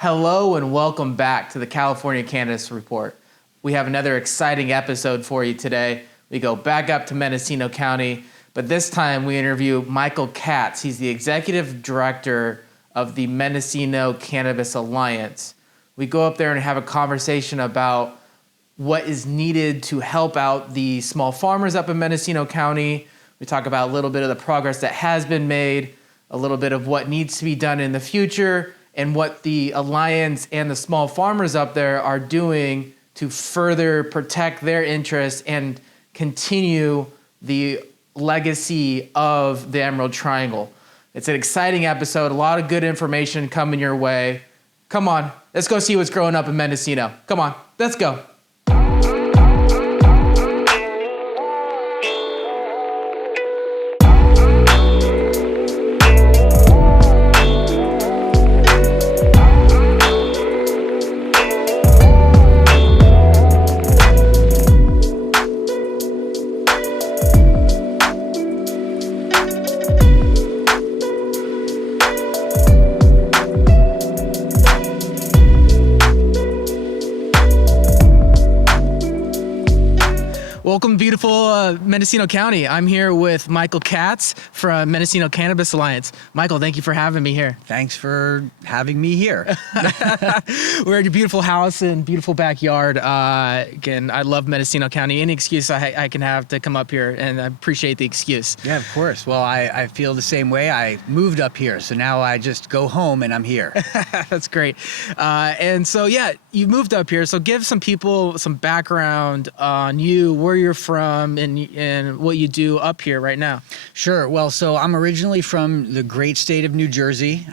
Hello and welcome back to the California Cannabis Report. We have another exciting episode for you today. We go back up to Mendocino County, but this time we interview Michael Katz. He's the executive director of the Mendocino Cannabis Alliance. We go up there and have a conversation about what is needed to help out the small farmers up in Mendocino County. We talk about a little bit of the progress that has been made, a little bit of what needs to be done in the future, and what the Alliance and the small farmers up there are doing to further protect their interests and continue the legacy of the Emerald Triangle. It's an exciting episode, a lot of good information coming your way. Come on, let's go see what's growing up in Mendocino. Come on, let's go. Welcome, beautiful Mendocino County. I'm here with Michael Katz from Mendocino Cannabis Alliance. Michael, thank you for having me here. Thanks for having me here. We're at your beautiful house and beautiful backyard. Again, I love Mendocino County. Any excuse I can have to come up here, and I appreciate the excuse. Yeah, of course. Well, I feel the same way. I moved up here, so now I just go home and I'm here. That's great. And so, yeah, you moved up here. So give some people some background on you, where you're from, and what you do up here right now. Sure. Well, so I'm originally from the great state of New Jersey,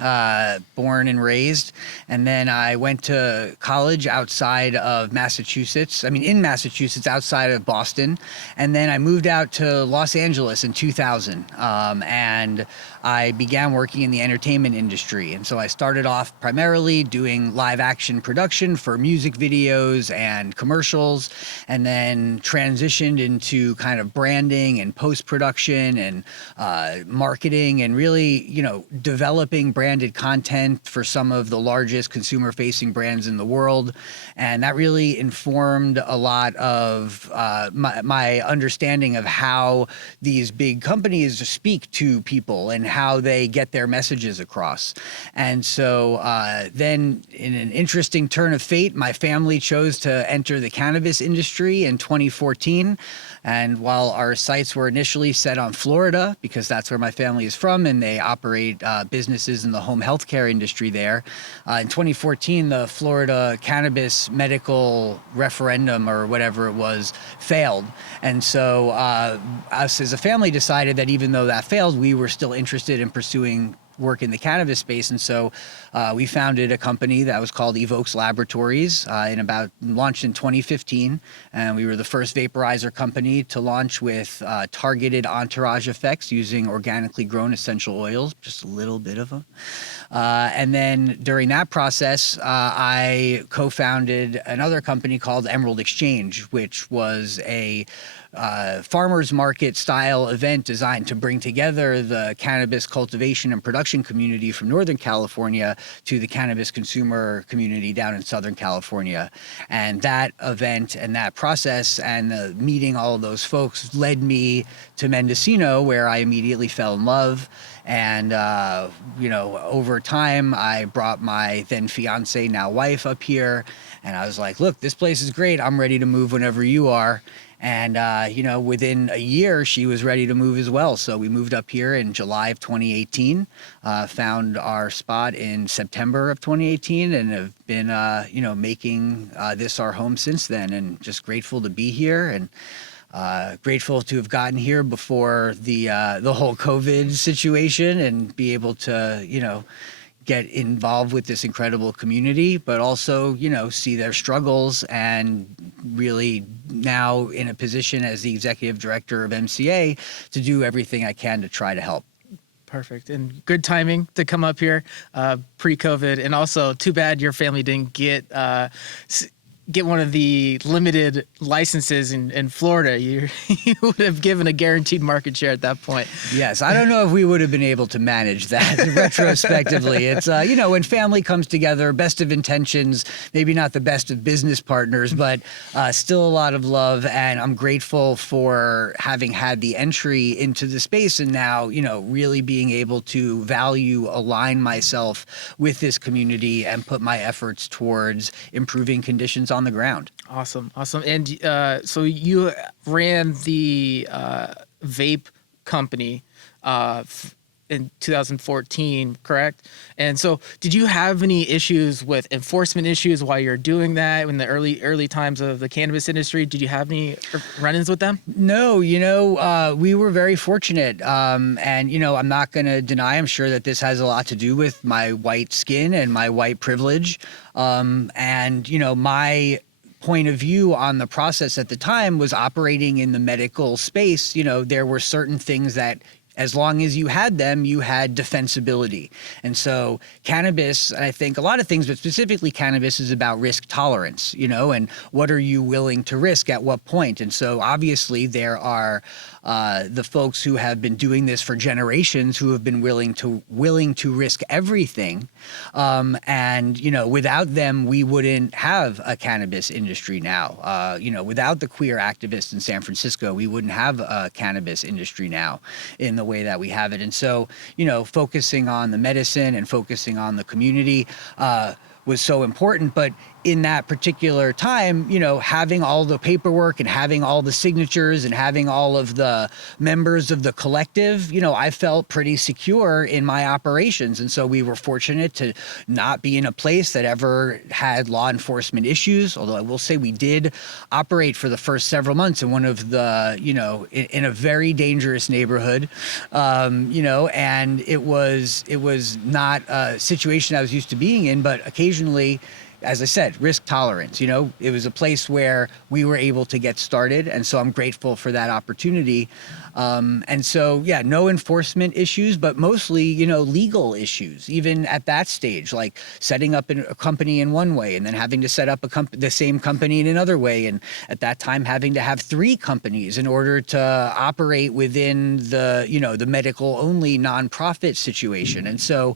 born and raised. And then I went to college outside of Massachusetts. In Massachusetts, outside of Boston. And then I moved out to Los Angeles in 2000. And I began working in the entertainment industry. And so I started off primarily doing live action production for music videos and commercials, and then transitioned into kind of branding and post-production and marketing, and really, developing branded content for some of the largest consumer-facing brands in the world. And that really informed a lot of my understanding of how these big companies speak to people and how they get their messages across. And so then, in an interesting turn of fate, my family chose to enter the cannabis industry in 2014. And while our sights were initially set on Florida, because that's where my family is from, and they operate businesses in the home healthcare industry there, in 2014, the Florida cannabis medical referendum, or whatever it was, failed. And so us as a family decided that even though that failed, we were still interested in pursuing work in the cannabis space. And so we founded a company that was called Evokes Laboratories, launched in 2015. And we were the first vaporizer company to launch with targeted entourage effects using organically grown essential oils, just a little bit of them. And then during that process, I co-founded another company called Emerald Exchange, which was a farmers market style event designed to bring together the cannabis cultivation and production community from Northern California to the cannabis consumer community down in Southern California. And that event and that process and meeting all of those folks led me to Mendocino, where I immediately fell in love. And, over time, I brought my then fiance, now wife, up here. And I was like, look, this place is great. I'm ready to move whenever you are. And, within a year, she was ready to move as well. So we moved up here in July of 2018, found our spot in September of 2018, and have been, making this our home since then. And just grateful to be here, and grateful to have gotten here before the whole COVID situation, and be able to, get involved with this incredible community, but also, see their struggles, and really now in a position as the executive director of MCA to do everything I can to try to help. Perfect. And good timing to come up here pre-COVID. And also, too bad your family didn't get get one of the limited licenses in Florida, you would have given a guaranteed market share at that point. Yes, I don't know if we would have been able to manage that retrospectively. It's, when family comes together, best of intentions, maybe not the best of business partners, but still a lot of love. And I'm grateful for having had the entry into the space and now, really being able to align myself with this community and put my efforts towards improving conditions on the ground. Awesome. And so you ran the vape company in 2014, correct? And so did you have any issues with enforcement issues while you're doing that in the early times of the cannabis industry? Did you have any run-ins with them? No, we were very fortunate. And, I'm not going to deny, I'm sure that this has a lot to do with my white skin and my white privilege. My point of view on the process at the time was operating in the medical space. There were certain things that as long as you had them, you had defensibility. And so cannabis, I think a lot of things, but specifically cannabis is about risk tolerance, and what are you willing to risk at what point? And so obviously there are the folks who have been doing this for generations who have been willing to risk everything. Without them, we wouldn't have a cannabis industry now. Without the queer activists in San Francisco, we wouldn't have a cannabis industry now in the way that we have it. And so, focusing on the medicine and focusing on the community was so important. But in that particular time, having all the paperwork and having all the signatures and having all of the members of the collective, I felt pretty secure in my operations. And so we were fortunate to not be in a place that ever had law enforcement issues. Although I will say we did operate for the first several months in one of the, in a very dangerous neighborhood, and it was not a situation I was used to being in, but occasionally, as I said, risk tolerance. It was a place where we were able to get started. And so I'm grateful for that opportunity. No enforcement issues, but mostly, legal issues, even at that stage, like setting up a company in one way and then having to set up the same company in another way. And at that time, having to have 3 companies in order to operate within the medical only nonprofit situation. And so,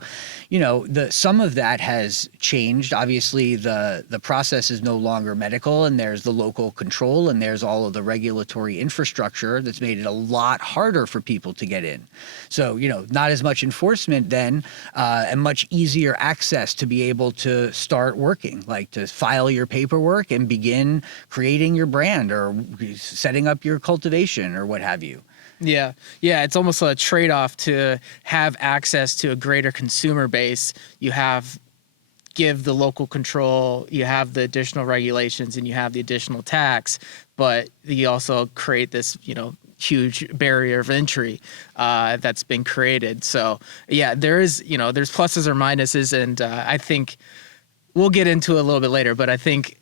some of that has changed. Obviously, the process is no longer medical, and there's the local control, and there's all of the regulatory infrastructure that's made it a lot harder for people to get in. So, not as much enforcement then, and much easier access to be able to start working, like to file your paperwork and begin creating your brand or setting up your cultivation or what have you. Yeah. It's almost a trade-off to have access to a greater consumer base. Give the local control, you have the additional regulations, and you have the additional tax, but you also create this, huge barrier of entry that's been created. So there's pluses or minuses, and I think we'll get into it a little bit later, but I think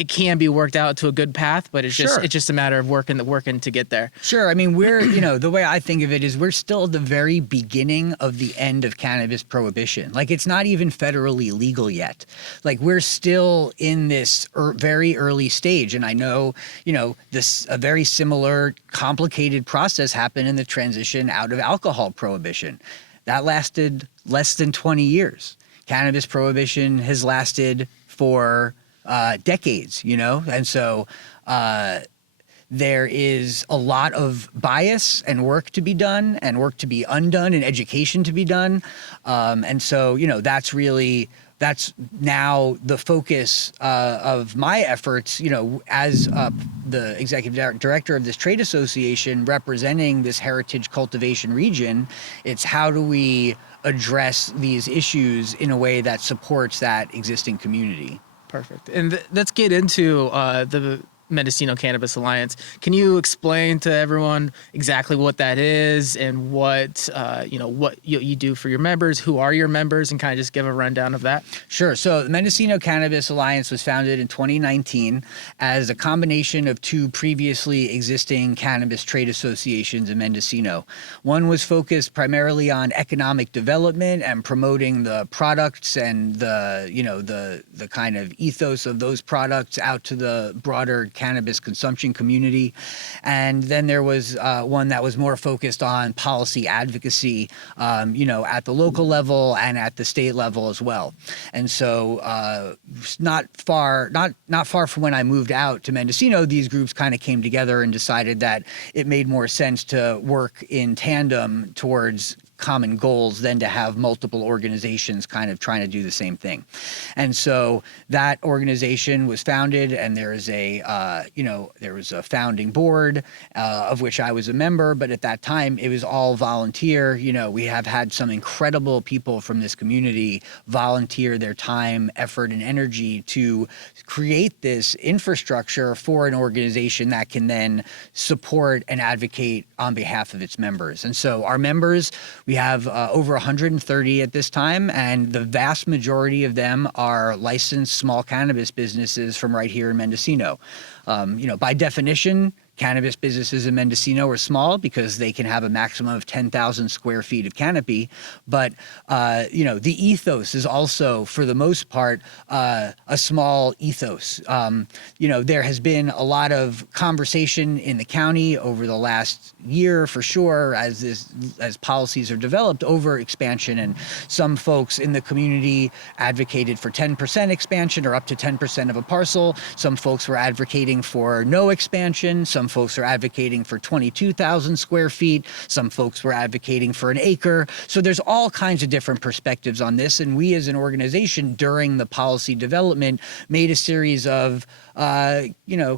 it can be worked out to a good path, but it's just a matter of working to get there. Sure. I mean, we're, the way I think of it is we're still at the very beginning of the end of cannabis prohibition. Like, it's not even federally legal yet. Like, we're still in this very early stage. And I know, a very similar complicated process happened in the transition out of alcohol prohibition. That lasted less than 20 years. Cannabis prohibition has lasted for decades, and so there is a lot of bias and work to be done and work to be undone and education to be done. And so, that's now the focus of my efforts, as the executive director of this trade association representing this heritage cultivation region. It's how do we address these issues in a way that supports that existing community. Perfect. And let's get into Mendocino Cannabis Alliance. Can you explain to everyone exactly what that is and what what you do for your members? Who are your members, and kind of just give a rundown of that? Sure. So the Mendocino Cannabis Alliance was founded in 2019 as a combination of two previously existing cannabis trade associations in Mendocino. One was focused primarily on economic development and promoting the products and the kind of ethos of those products out to the broader cannabis consumption community. And then there was one that was more focused on policy advocacy, at the local level and at the state level as well. And so not far from when I moved out to Mendocino, these groups kind of came together and decided that it made more sense to work in tandem towards common goals than to have multiple organizations kind of trying to do the same thing. And so that organization was founded, and there was a founding board of which I was a member, but at that time it was all volunteer. We have had some incredible people from this community volunteer their time, effort, and energy to create this infrastructure for an organization that can then support and advocate on behalf of its members. And so our members, we have over 130 at this time, and the vast majority of them are licensed small cannabis businesses from right here in Mendocino. By definition, cannabis businesses in Mendocino are small because they can have a maximum of 10,000 square feet of canopy. But, the ethos is also, for the most part, a small ethos. There has been a lot of conversation in the county over the last year, for sure, as policies are developed over expansion. And some folks in the community advocated for 10% expansion or up to 10% of a parcel. Some folks were advocating for no expansion. Some folks are advocating for 22,000 square feet. Some folks were advocating for an acre. So there's all kinds of different perspectives on this. And we as an organization during the policy development made a series of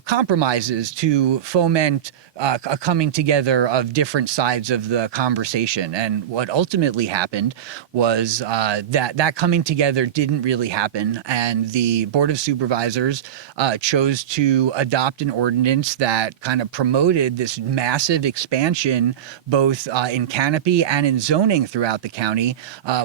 compromises to foment a coming together of different sides of the conversation. And what ultimately happened was that coming together didn't really happen. And the Board of Supervisors chose to adopt an ordinance that kind of promoted this massive expansion, both in canopy and in zoning throughout the county,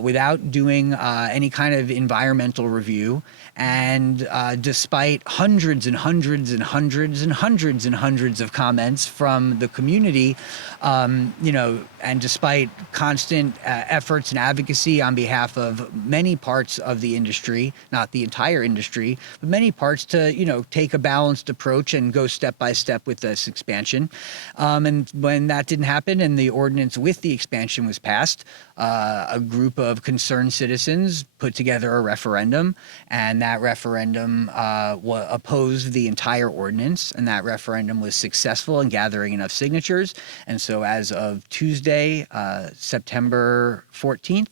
without doing any kind of environmental review. And despite hundreds and hundreds and hundreds and hundreds and hundreds of comments from the community, and despite constant efforts and advocacy on behalf of many parts of the industry, not the entire industry, but many parts to, take a balanced approach and go step by step with this expansion. And when that didn't happen and the ordinance with the expansion was passed, a group of concerned citizens put together a referendum, and that referendum opposed the entire ordinance, and that referendum was successful in gathering enough signatures. And so as of Tuesday, September 14th,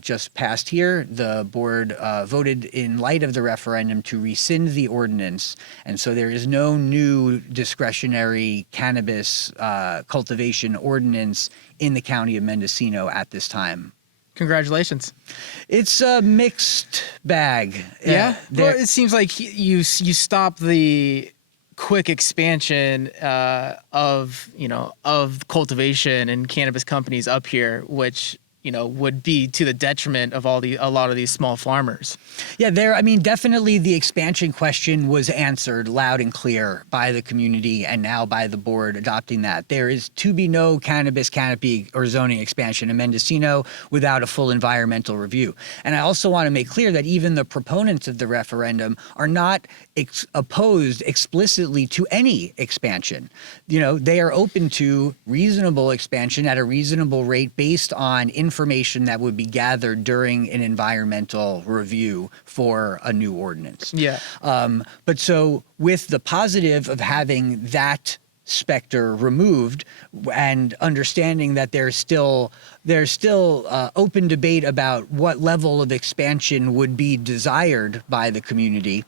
just passed here, the board voted in light of the referendum to rescind the ordinance. And so there is no new discretionary cannabis cultivation ordinance in the county of Mendocino at this time. Congratulations. It's a mixed bag. Yeah. Well, it seems like you stop the quick expansion of cultivation and cannabis companies up here, which would be to the detriment of a lot of these small farmers. Yeah, definitely the expansion question was answered loud and clear by the community and now by the board adopting that. There is to be no cannabis canopy or zoning expansion in Mendocino without a full environmental review. And I also want to make clear that even the proponents of the referendum are not opposed explicitly to any expansion. They are open to reasonable expansion at a reasonable rate based on information that would be gathered during an environmental review for a new ordinance. Yeah. But so with the positive of having that specter removed and understanding that there's still open debate about what level of expansion would be desired by the community.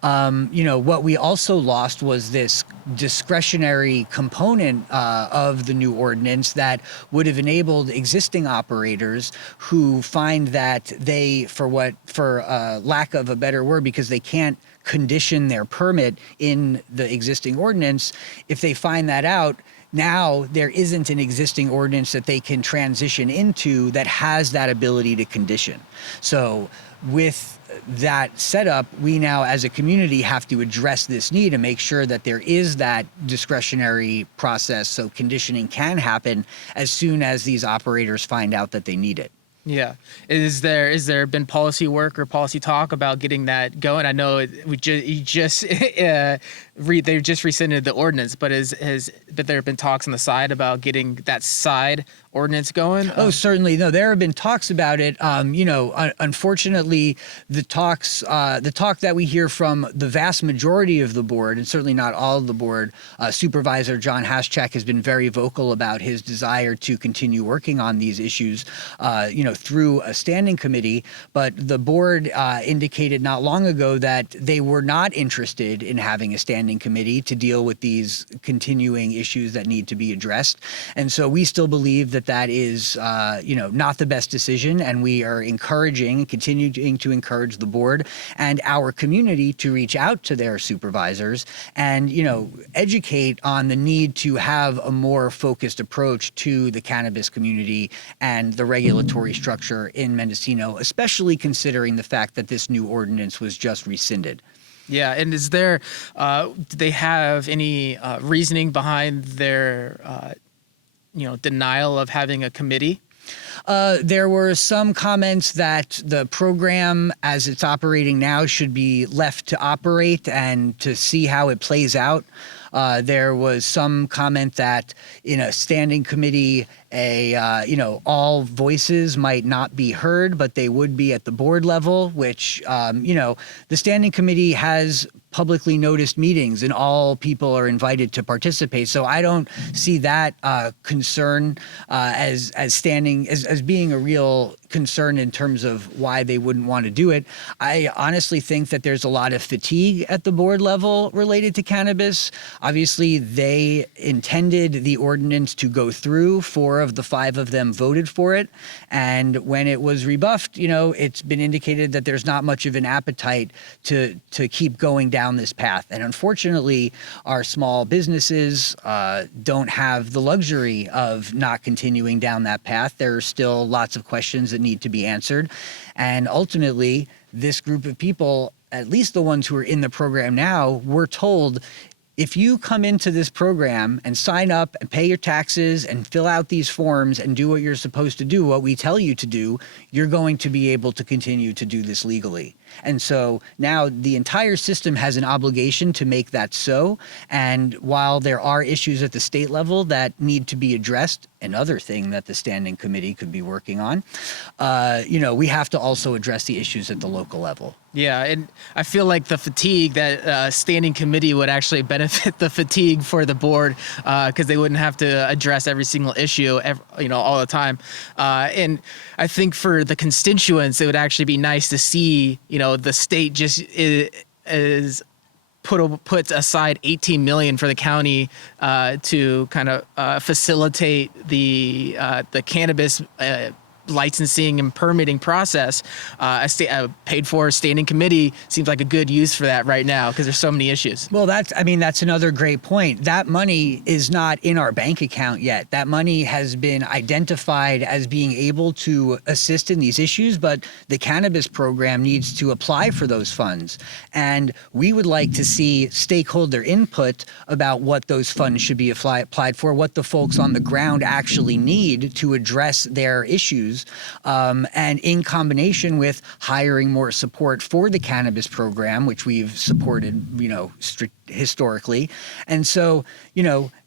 What we also lost was this discretionary component of the new ordinance that would have enabled existing operators who find that they, for lack of a better word, because they can't condition their permit in the existing ordinance. If they find that out, now there isn't an existing ordinance that they can transition into that has that ability to condition. So with that setup, we now as a community have to address this need and make sure that there is that discretionary process so conditioning can happen as soon as these operators find out that they need it. Yeah. Is there been policy work or policy talk about getting that going? I know they've just rescinded the ordinance, but there have been talks on the side about getting that side ordinance going? Oh, certainly. No, there have been talks about it. Unfortunately, the talk that we hear from the vast majority of the board, and certainly not all of the board, Supervisor John Haschak has been very vocal about his desire to continue working on these issues, through a standing committee. But the board indicated not long ago that they were not interested in having a standing committee to deal with these continuing issues that need to be addressed. And so we still believe that is, not the best decision. And we are continuing to encourage the board and our community to reach out to their supervisors and, educate on the need to have a more focused approach to the cannabis community and the regulatory structure in Mendocino, especially considering the fact that this new ordinance was just rescinded. Yeah, and is there, do they have any reasoning behind their, denial of having a committee? There were some comments that the program, as it's operating now, should be left to operate and to see how it plays out. There was some comment that in a standing committee, all voices might not be heard, but they would be at the board level, which, the standing committee has publicly noticed meetings and all people are invited to participate. So I don't see that concern as being a real concern in terms of why they wouldn't want to do it. I honestly think that there's a lot of fatigue at the board level related to cannabis. Obviously, they intended the ordinance to go through. 4 of the 5 of them voted for it. And when it was rebuffed, it's been indicated that there's not much of an appetite to keep going down this path. And unfortunately, our small businesses don't have the luxury of not continuing down that path. There are still lots of questions that need to be answered. And ultimately, this group of people, at least the ones who are in the program now, were told, if you come into this program and sign up and pay your taxes and fill out these forms and do what you're supposed to do, what we tell you to do, you're going to be able to continue to do this legally. And so now the entire system has an obligation to make that so. And while there are issues at the state level that need to be addressed, another thing that the standing committee could be working on, we have to also address the issues at the local level. Yeah, and I feel like the fatigue, that standing committee would actually benefit the fatigue for the board because they wouldn't have to address every single issue, all the time. And I think for the constituents, it would actually be nice to see, the state just puts aside $18 million for the county to kind of facilitate the cannabis licensing and permitting process. A paid for standing committee seems like a good use for that right now because there's so many issues. Well, that's another great point. That money is not in our bank account yet. That money has been identified as being able to assist in these issues, but the cannabis program needs to apply for those funds. And we would like to see stakeholder input about what those funds should be applied for, what the folks on the ground actually need to address their issues. And in combination with hiring more support for the cannabis program, which we've supported, historically. And so,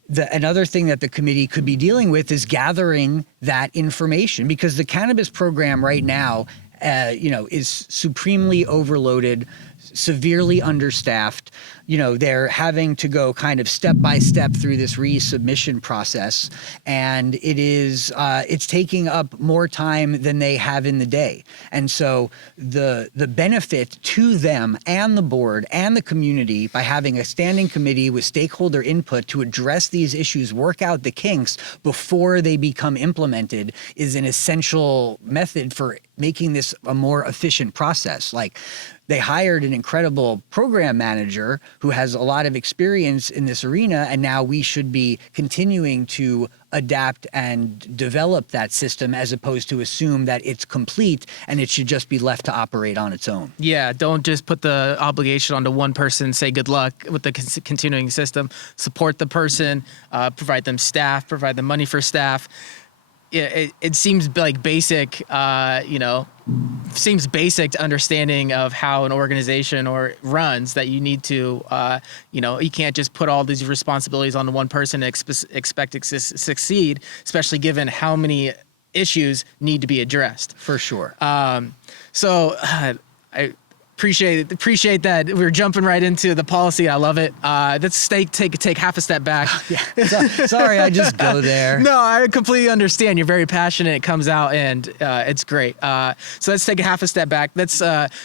another thing that the committee could be dealing with is gathering that information, because the cannabis program right now, is supremely overloaded, severely understaffed. They're having to go kind of step by step through this resubmission process, and it's taking up more time than they have in the day. And so the benefit to them and the board and the community by having a standing committee with stakeholder input to address these issues, work out the kinks before they become implemented, is an essential method for making this a more efficient process. Like, they hired an incredible program manager who has a lot of experience in this arena, and now we should be continuing to adapt and develop that system as opposed to assume that it's complete and it should just be left to operate on its own. Yeah, don't just put the obligation onto one person, say good luck with the continuing system. Support the person, provide them staff, provide them money for staff. It seems like basic, seems basic to understanding of how an organization runs, that you need to, you can't just put all these responsibilities on one person and expect it to succeed, especially given how many issues need to be addressed. For sure. I appreciate that we're jumping right into the policy. I love it. Let's take half a step back. Sorry, I just go there. No, I completely understand. You're very passionate. It comes out, and it's great. So let's take a half a step back. Let's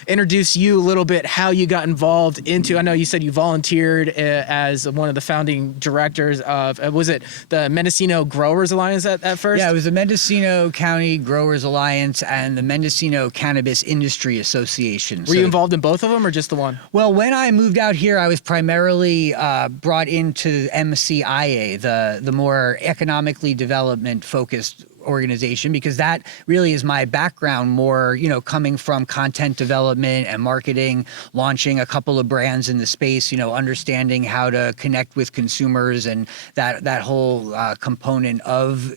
introduce you a little bit, how you got involved into. I know you said you volunteered as one of the founding directors of, was it the Mendocino Growers Alliance at first? Yeah, it was the Mendocino County Growers Alliance and the Mendocino Cannabis Industry Association. Were you involved in both of them or just the one? Well, when I moved out here, I was primarily brought into MCIA, the more economically development focused organization, because that really is my background, more, coming from content development and marketing, launching a couple of brands in the space, understanding how to connect with consumers and that whole component of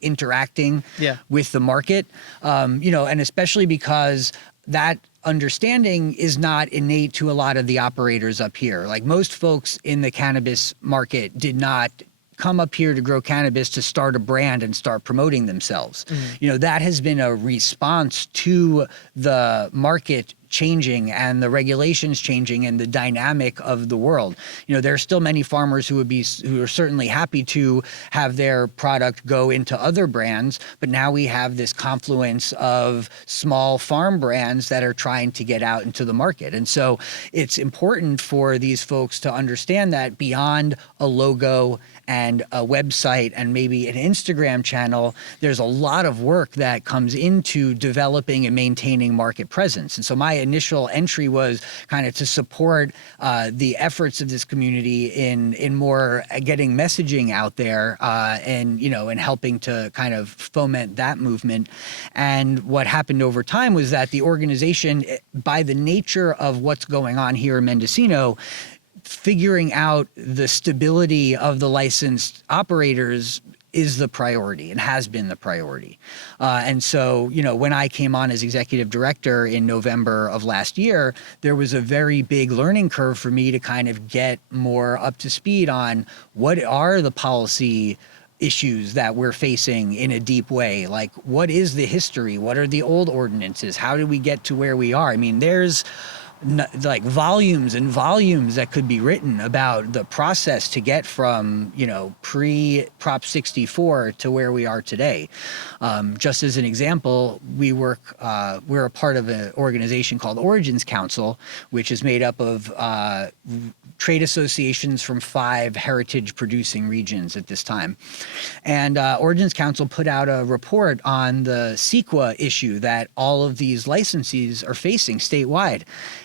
interacting with the market, and especially because that understanding is not innate to a lot of the operators up here. Like, most folks in the cannabis market did not come up here to grow cannabis to start a brand and start promoting themselves. That has been a response to the market changing and the regulations changing and the dynamic of the world. There are still many farmers who are certainly happy to have their product go into other brands, but now we have this confluence of small farm brands that are trying to get out into the market. And so it's important for these folks to understand that beyond a logo and a website and maybe an Instagram channel, there's a lot of work that comes into developing and maintaining market presence. And so my initial entry was kind of to support the efforts of this community in more getting messaging out there and helping to kind of foment that movement. And what happened over time was that the organization, by the nature of what's going on here in Mendocino, figuring out the stability of the licensed operators is the priority and has been the priority. And so, when I came on as executive director in November of last year, there was a very big learning curve for me to kind of get more up to speed on what are the policy issues that we're facing in a deep way. Like, what is the history? What are the old ordinances? How did we get to where we are? I mean, there's like volumes and volumes that could be written about the process to get from, pre-Prop 64 to where we are today. Just as an example, we're a part of an organization called Origins Council, which is made up of trade associations from 5 heritage producing regions at this time. And Origins Council put out a report on the CEQA issue that all of these licensees are facing statewide.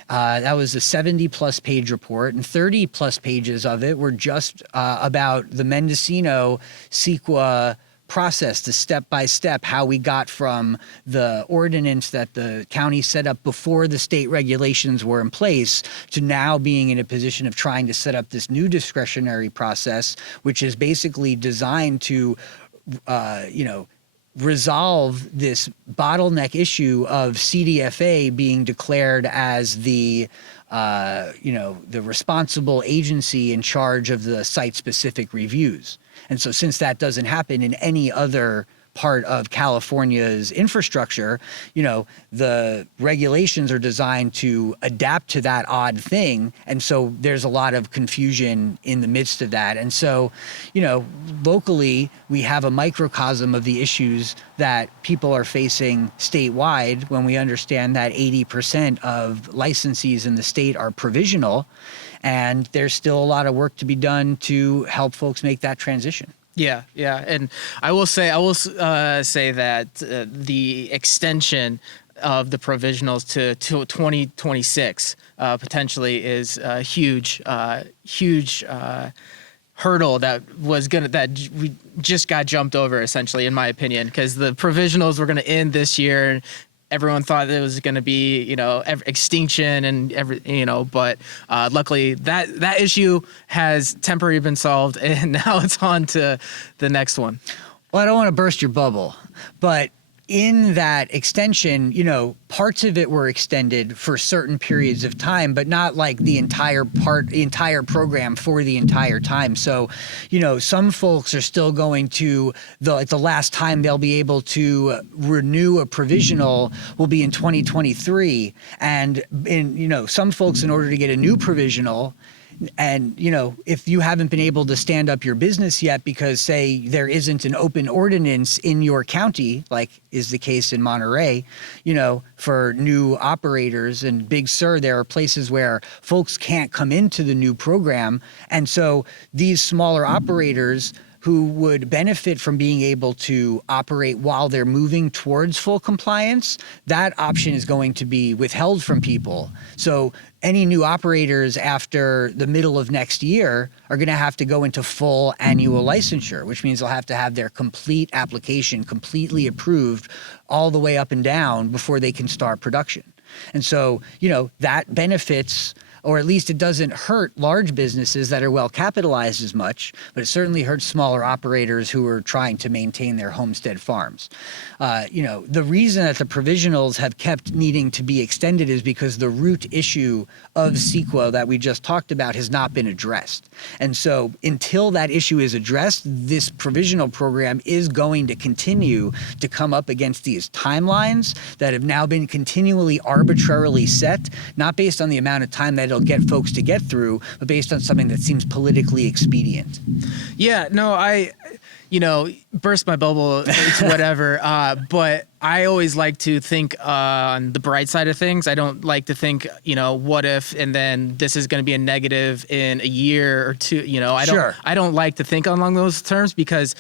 That was a 70-plus page report, and 30-plus pages of it were just about the Mendocino CEQA process, the step-by-step, how we got from the ordinance that the county set up before the state regulations were in place to now being in a position of trying to set up this new discretionary process, which is basically designed to, resolve this bottleneck issue of CDFA being declared as the responsible agency in charge of the site-specific reviews. And so since that doesn't happen in any other part of California's infrastructure, the regulations are designed to adapt to that odd thing. And so there's a lot of confusion in the midst of that. And so, locally, we have a microcosm of the issues that people are facing statewide when we understand that 80% of licensees in the state are provisional. And there's still a lot of work to be done to help folks make that transition. Yeah, yeah, and I will say that the extension of the provisionals to 2026 potentially is a huge hurdle that we just got jumped over, essentially, in my opinion, because the provisionals were going to end this year. And everyone thought it was going to be, extinction and but luckily that issue has temporarily been solved, and now it's on to the next one. Well, I don't want to burst your bubble, but in that extension, parts of it were extended for certain periods of time, but not like the entire program for the entire time. So, some folks are still going to the last time they'll be able to renew a provisional will be in 2023. And some folks, in order to get a new provisional, and, if you haven't been able to stand up your business yet because, say, there isn't an open ordinance in your county, like is the case in Monterey, for new operators and Big Sur, there are places where folks can't come into the new program. And so these smaller operators who would benefit from being able to operate while they're moving towards full compliance, that option is going to be withheld from people. So any new operators after the middle of next year are going to have to go into full annual licensure, which means they'll have to have their complete application completely approved all the way up and down before they can start production. And so, that benefits, or at least it doesn't hurt large businesses that are well capitalized as much, but it certainly hurts smaller operators who are trying to maintain their homestead farms. The reason that the provisionals have kept needing to be extended is because the root issue of CEQA that we just talked about has not been addressed. And so until that issue is addressed, this provisional program is going to continue to come up against these timelines that have now been continually arbitrarily set, not based on the amount of time that it'll get folks to get through, but based on something that seems politically expedient. Yeah, no, I burst my bubble, it's whatever. But I always like to think on the bright side of things. I don't like to think, what if, and then this is going to be a negative in a year or two. I don't like to think along those terms, because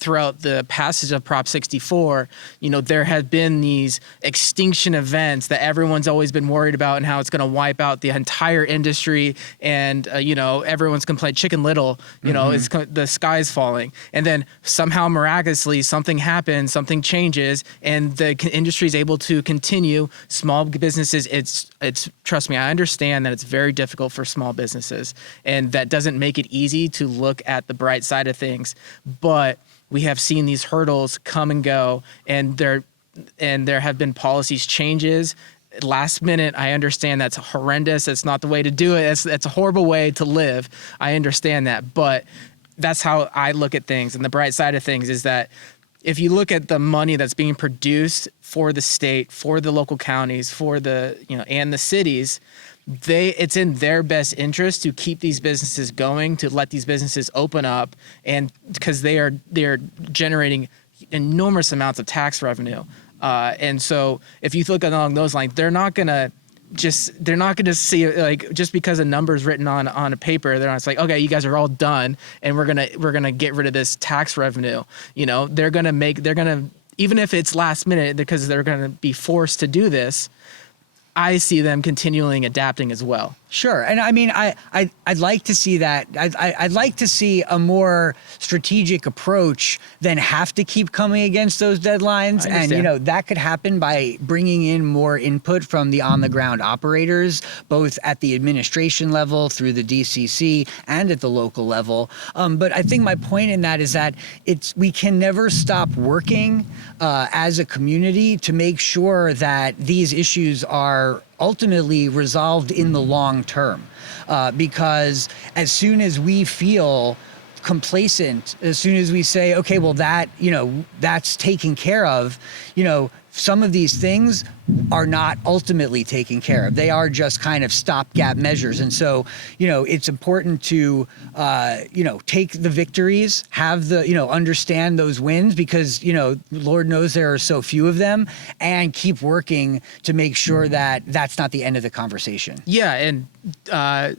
throughout the passage of Prop 64, there have been these extinction events that everyone's always been worried about, and how it's going to wipe out the entire industry. And, everyone's going to play Chicken Little, the sky's falling. And then somehow miraculously something happens, something changes, and the industry is able to continue. Small businesses, it's trust me, I understand that it's very difficult for small businesses, and that doesn't make it easy to look at the bright side of things. But we have seen these hurdles come and go, and there have been policies changes last minute. I understand that's horrendous. That's not the way to do it. That's a horrible way to live. I understand that, but that's how I look at things. And the bright side of things is that if you look at the money that's being produced for the state, for the local counties, for the and the cities, it's in their best interest to keep these businesses going, to let these businesses open up, and because they are generating enormous amounts of tax revenue. And so if you look along those lines, they're not gonna see, like, just because a number is written on a paper, they're not like, okay, you guys are all done, and we're gonna get rid of this tax revenue. They're gonna, even if it's last minute, because they're gonna be forced to do this, I see them continuing adapting as well. Sure. And I mean, I'd like to see that. I'd like to see a more strategic approach than have to keep coming against those deadlines. And, that could happen by bringing in more input from the on the ground operators, both at the administration level through the DCC and at the local level. But I think my point in that is that we can never stop working as a community to make sure that these issues are ultimately resolved in the long term, because as soon as we feel complacent, as soon as we say, okay, well, that's taken care of, some of these things are not ultimately taken care of. They are just kind of stopgap measures. And so, it's important to, take the victories, have understand those wins, because, Lord knows there are so few of them, and keep working to make sure that that's not the end of the conversation. Yeah. And,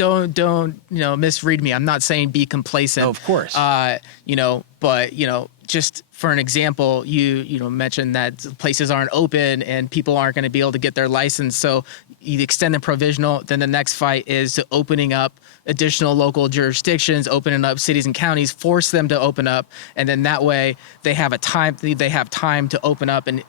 don't misread me. I'm not saying be complacent. Oh, of course. But just for an example, you mentioned that places aren't open and people aren't going to be able to get their license. So you extend the provisional. Then the next fight is to opening up additional local jurisdictions, opening up cities and counties, force them to open up, and then that way they have time to open up, and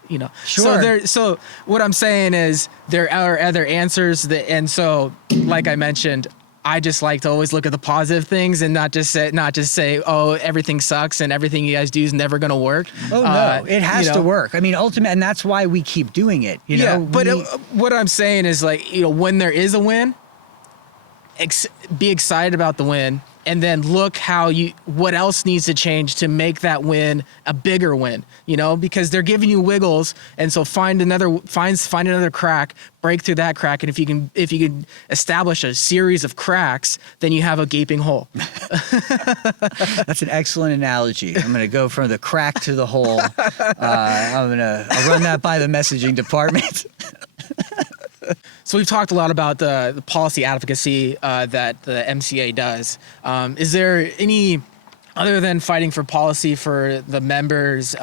Sure. So what I'm saying is there are other answers and so like I mentioned, I just like to always look at the positive things and not just say, oh, everything sucks and everything you guys do is never going to work. Oh no, it has to work. I mean, ultimately, and that's why we keep doing it. But what I'm saying is when there is a win, be excited about the win, and then look what else needs to change to make that win a bigger win. Because they're giving you wiggles, and so find another crack, break through that crack, and if you can establish a series of cracks, then you have a gaping hole. That's an excellent analogy. I'm going to go from the crack to the hole. I'll run that by the messaging department. So we've talked a lot about the policy advocacy that the MCA does. Is there any, other than fighting for policy for the members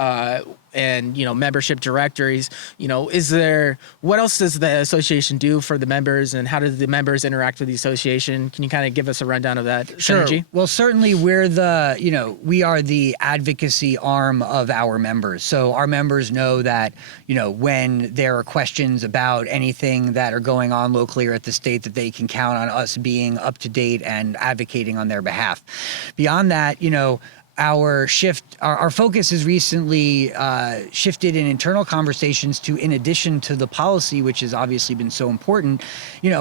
and membership directories, what else does the association do for the members, and how do the members interact with the association? Can you kind of give us a rundown of that Sure. synergy? Well, certainly we are the advocacy arm of our members. So our members know that, when there are questions about anything that are going on locally or at the state, that they can count on us being up to date and advocating on their behalf. Beyond that, our focus has recently shifted in internal conversations to, in addition to the policy, which has obviously been so important,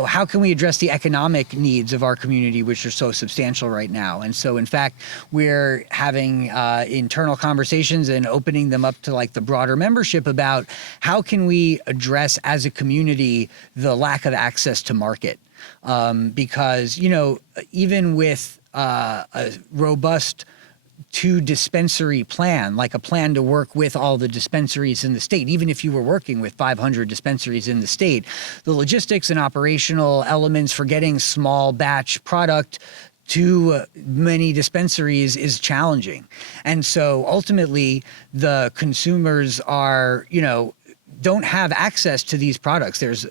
how can we address the economic needs of our community, which are so substantial right now? And so, in fact, we're having internal conversations and opening them up to the broader membership about how can we address as a community the lack of access to market. Because, even with a robust 2 dispensary plan, like a plan to work with all the dispensaries in the state, even if you were working with 500 dispensaries in the state, the logistics and operational elements for getting small batch product to many dispensaries is challenging. And so ultimately the consumers don't have access to these products. There's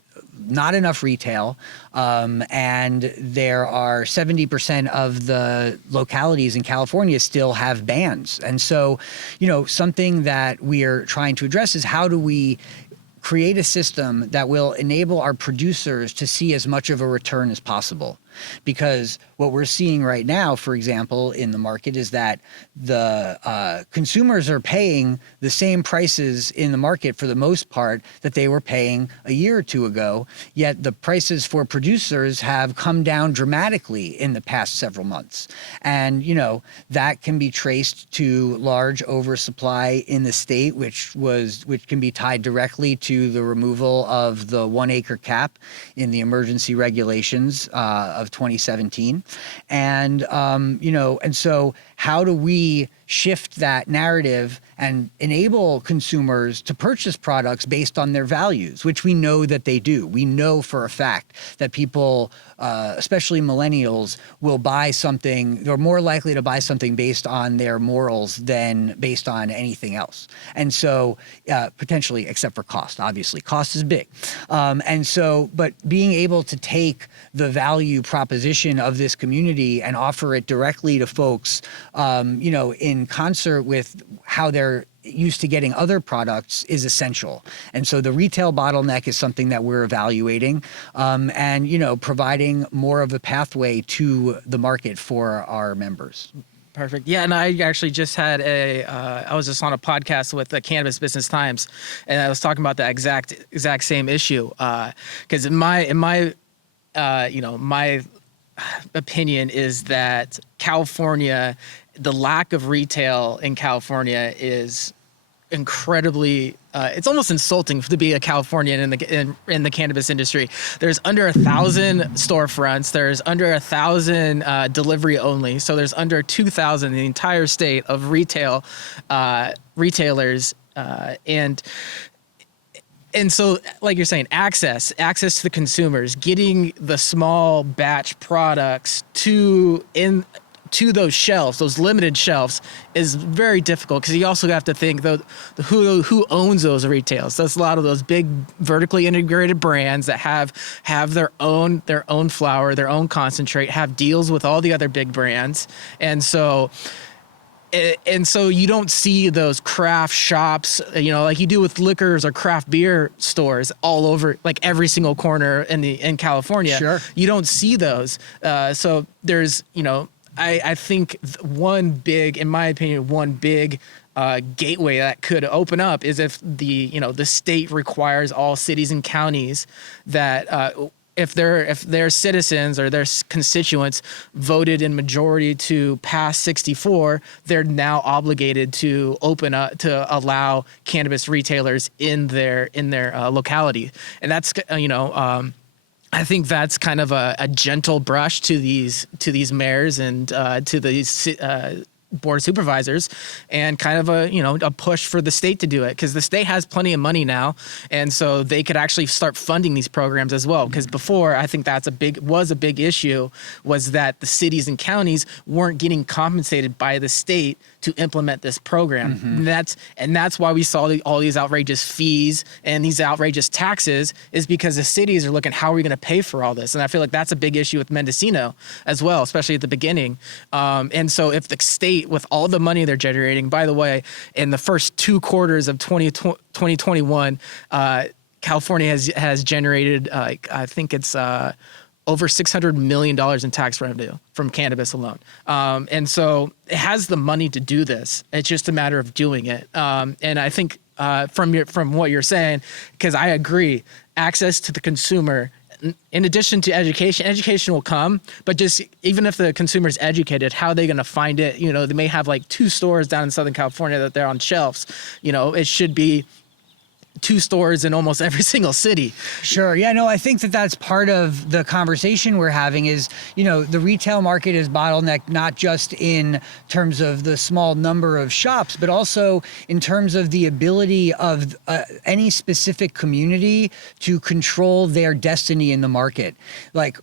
not enough retail, and there are 70% of the localities in California still have bans. And so, something that we are trying to address is how do we create a system that will enable our producers to see as much of a return as possible. Because what we're seeing right now, for example, in the market is that the consumers are paying the same prices in the market for the most part that they were paying a year or two ago, yet the prices for producers have come down dramatically in the past several months. And, that can be traced to large oversupply in the state, which can be tied directly to the removal of the 1 acre cap in the emergency regulations of 2017. And, and so how do we shift that narrative and enable consumers to purchase products based on their values, which we know that they do. We know for a fact that people, especially millennials, will buy something, they're more likely to buy something based on their morals than based on anything else. And so potentially, except for cost, obviously. Cost is big. And so, but being able to take the value proposition of this community and offer it directly to folks, in concert with how they're used to getting other products is essential. And so the retail bottleneck is something that we're evaluating, and, providing more of a pathway to the market for our members. Perfect. Yeah, and I actually just had I was just on a podcast with the Cannabis Business Times, and I was talking about the exact same issue. Because my opinion is that California, the lack of retail in California is incredibly it's almost insulting to be a Californian in the cannabis industry. There's under 1,000 storefronts. There's under 1,000 delivery only. So there's under 2,000 in the entire state of retailers, and and so, like you're saying, access to the consumers, getting the small batch products to those shelves, those limited shelves, is very difficult because you also have to think who owns those retails. That's a lot of those big vertically integrated brands that have their own flower, their own concentrate, have deals with all the other big brands, and so you don't see those craft shops, like you do with liquors or craft beer stores all over, like every single corner in California. Sure. You don't see those. So there's, I think in my opinion, one big gateway that could open up is if the state requires all cities and counties that if their citizens or their constituents voted in majority to pass 64, they're now obligated to open up to allow cannabis retailers in their locality, and that's I think that's kind of a gentle brush to these mayors and to these board of supervisors, and kind of a push for the state to do it, because the state has plenty of money now, and so they could actually start funding these programs as well. Because before, I think that's a big issue, was that the cities and counties weren't getting compensated by the state to implement this program. Mm-hmm. And that's why we saw all these outrageous fees and these outrageous taxes, is because the cities are looking, how are we going to pay for all this? And I feel like that's a big issue with Mendocino as well, especially at the beginning. And so if the state, with all the money they're generating, by the way, in the first 2 quarters of 2021, California has generated, I think it's over $600 million in tax revenue from cannabis alone. And so it has the money to do this. It's just a matter of doing it. And I think from what you're saying, because I agree, access to the consumer, in addition to education will come, but just even if the consumer's educated, how are they going to find it? They may have like 2 stores down in Southern California that they're on shelves. It should be 2 stores in almost every single city. Sure. Yeah, no, I think that's part of the conversation we're having is, the retail market is bottlenecked, not just in terms of the small number of shops, but also in terms of the ability of any specific community to control their destiny in the market. Like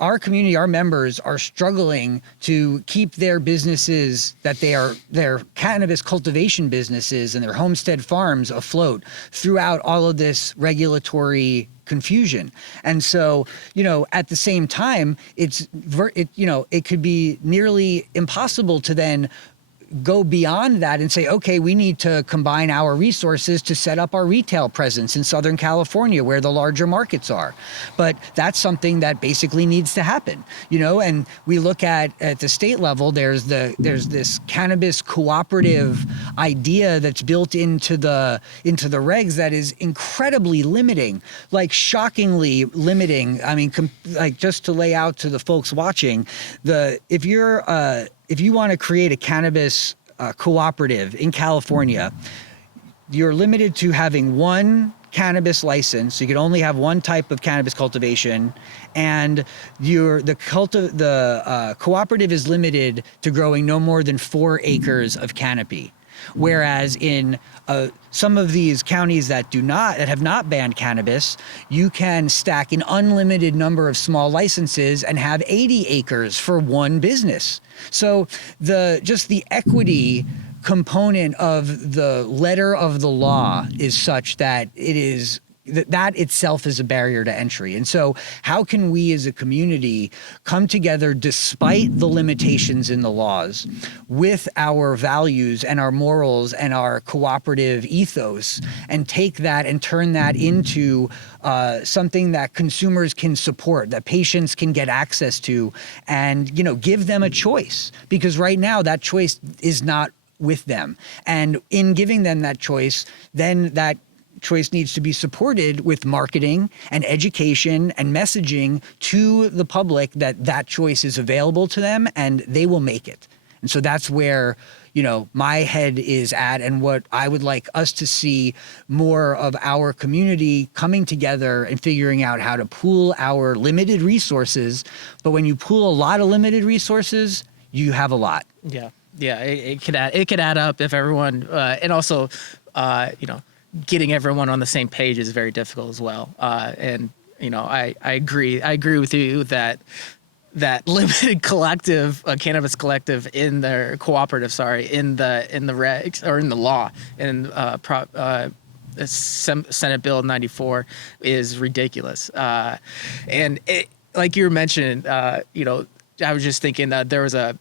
our community, our members are struggling to keep their businesses that they are their cannabis cultivation businesses and their homestead farms afloat throughout all of this regulatory confusion. And so, at the same time, it could be nearly impossible to then go beyond that and say, okay, we need to combine our resources to set up our retail presence in Southern California where the larger markets are. But that's something that basically needs to happen, and we look at the state level, there's this cannabis cooperative idea that's built into the regs that is incredibly limiting, like shockingly limiting. I mean, like just to lay out to the folks watching, if you want to create a cannabis cooperative in California, you're limited to having one cannabis license. So you can only have one type of cannabis cultivation, and the cooperative is limited to growing no more than 4 acres of canopy. Whereas in some of these counties that have not banned cannabis, you can stack an unlimited number of small licenses and have 80 acres for one business. So the equity component of the letter of the law is such that that itself is a barrier to entry. And so how can we as a community come together despite the limitations in the laws with our values and our morals and our cooperative ethos, and take that and turn that into something that consumers can support, that patients can get access to, and give them a choice? Because right now that choice is not with them. And in giving them that choice, then that choice needs to be supported with marketing and education and messaging to the public that choice is available to them and they will make it. And so that's where, my head is at, and what I would like us to see more of our community coming together and figuring out how to pool our limited resources. But when you pool a lot of limited resources, you have a lot. Yeah. Yeah. It could add up if everyone, and also, getting everyone on the same page is very difficult as well. And I agree with you that limited collective, cannabis collective in the cooperative, in the regs or in the law in Senate Bill 94 is ridiculous. And it, like you were mentioning, I was just thinking that there was a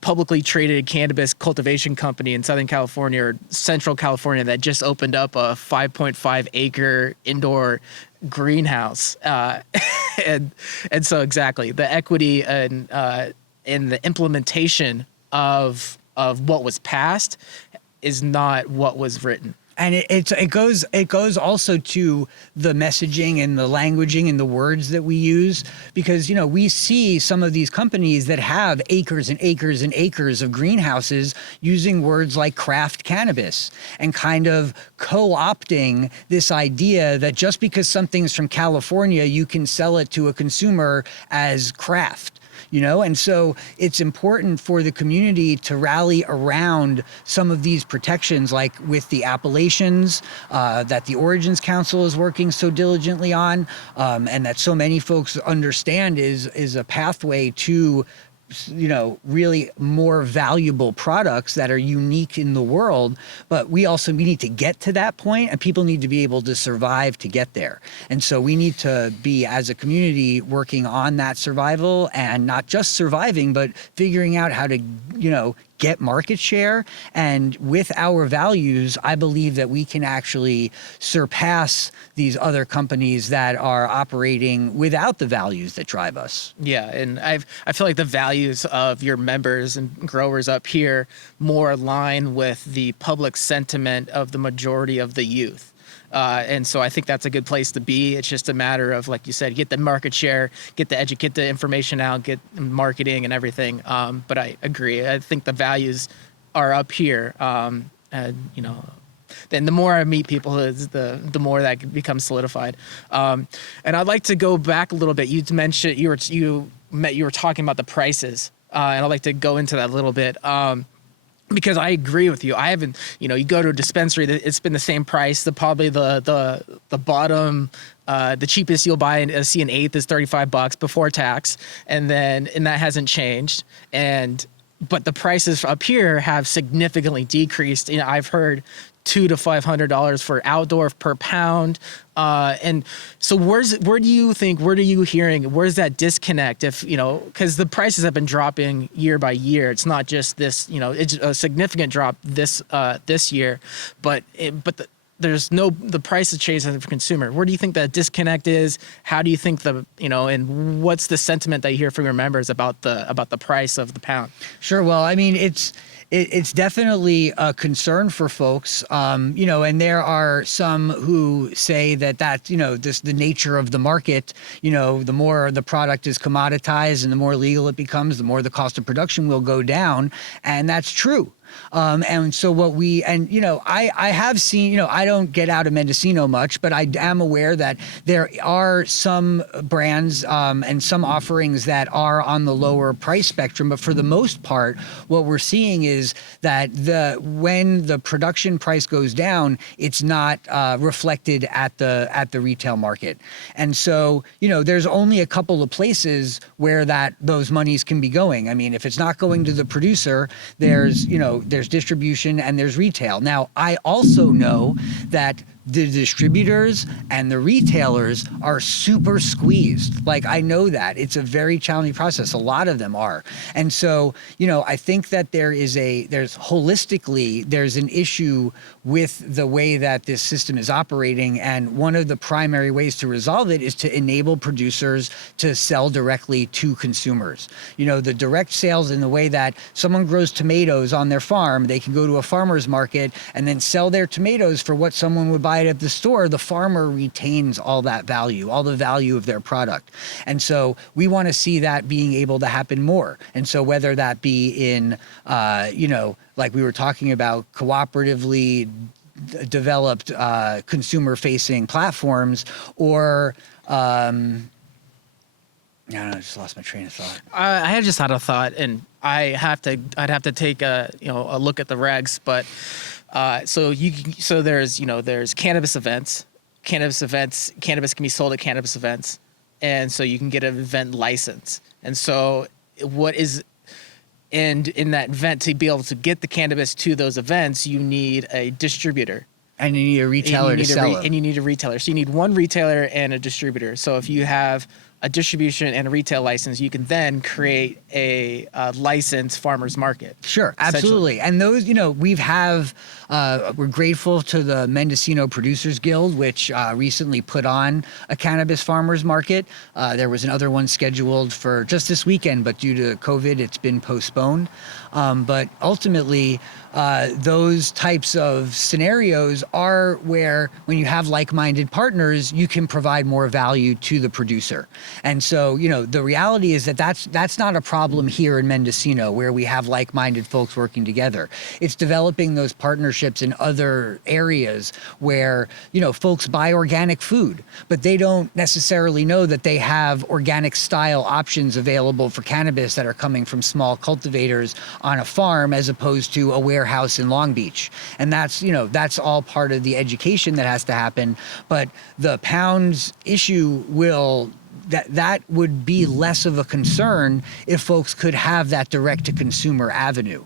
publicly traded cannabis cultivation company in Southern California or Central California that just opened up a 5.5 acre indoor greenhouse. And so exactly the equity and the implementation of what was passed is not what was written. And it goes also to the messaging and the languaging and the words that we use, because we see some of these companies that have acres and acres and acres of greenhouses using words like craft cannabis and kind of co-opting this idea that just because something's from California, you can sell it to a consumer as craft. And so it's important for the community to rally around some of these protections, like with the appellations that the Origins Council is working so diligently on, and that so many folks understand is a pathway to really more valuable products that are unique in the world. But we need to get to that point, and people need to be able to survive to get there. And so we need to be, as a community, working on that survival, and not just surviving, but figuring out how to, get market share. And with our values, I believe that we can actually surpass these other companies that are operating without the values that drive us. Yeah, and I feel like the values of your members and growers up here more align with the public sentiment of the majority of the youth. And so I think that's a good place to be. It's just a matter of, like you said, get the market share, get the information out, get marketing and everything. But I agree. I think the values are up here. And then the more I meet people, the more that becomes solidified. And I'd like to go back a little bit. You mentioned you were talking about the prices, and I'd like to go into that a little bit. Because I agree with you. I haven't, you go to a dispensary, it's been the same price. Probably the bottom, the cheapest you'll see an eighth is $35 before tax, and that hasn't changed. But the prices up here have significantly decreased. I've heard $200 to $500 for outdoor per pound. And so where are you hearing, where's that disconnect? If, because the prices have been dropping year by year. It's not just this, it's a significant drop this year, but the price has changed for consumer. Where do you think that disconnect is? How do you think and what's the sentiment that you hear from your members about the price of the pound? Sure. Well, I mean, it's definitely a concern for folks, and there are some who say that the nature of the market, the more the product is commoditized and the more legal it becomes, the more the cost of production will go down, and that's true. And so I have seen, I don't get out of Mendocino much, but I am aware that there are some brands and some offerings that are on the lower price spectrum. But for the most part, what we're seeing is that when the production price goes down, it's not reflected at the retail market. And so, there's only a couple of places where those monies can be going. I mean, if it's not going to the producer, there's distribution and there's retail. Now, I also know that the distributors and the retailers are super squeezed. Like, I know that it's a very challenging process. A lot of them are. And so, I think that there's an issue with the way that this system is operating. And one of the primary ways to resolve it is to enable producers to sell directly to consumers. The direct sales, in the way that someone grows tomatoes on their farm, they can go to a farmer's market and then sell their tomatoes for what someone would buy it at the store. The farmer retains all that value, all the value of their product. And so we want to see that being able to happen more. And so whether that be in, like we were talking about, cooperatively developed consumer-facing platforms, or I don't know, I just lost my train of thought. I had just had a thought, and I'd have to take a look at the regs, but So there's cannabis events. Cannabis can be sold at cannabis events, and so you can get an event license. And so in that event, to be able to get the cannabis to those events, you need a distributor. And you need a retailer to sell it. And you need a retailer. So you need one retailer and a distributor. So if you have a distribution and a retail license, you can then create a licensed farmers market. Sure, absolutely. And those, we're grateful to the Mendocino Producers Guild, which recently put on a cannabis farmers market. There was another one scheduled for just this weekend, but due to COVID, it's been postponed. But ultimately, those types of scenarios are where, when you have like-minded partners, you can provide more value to the producer. And so, the reality is that that's not a problem here in Mendocino, where we have like-minded folks working together. It's developing those partnerships in other areas where, folks buy organic food, but they don't necessarily know that they have organic style options available for cannabis that are coming from small cultivators on a farm, as opposed to a warehouse in Long Beach. And that's all part of the education that has to happen. But the pounds issue that would be less of a concern if folks could have that direct-to-consumer avenue.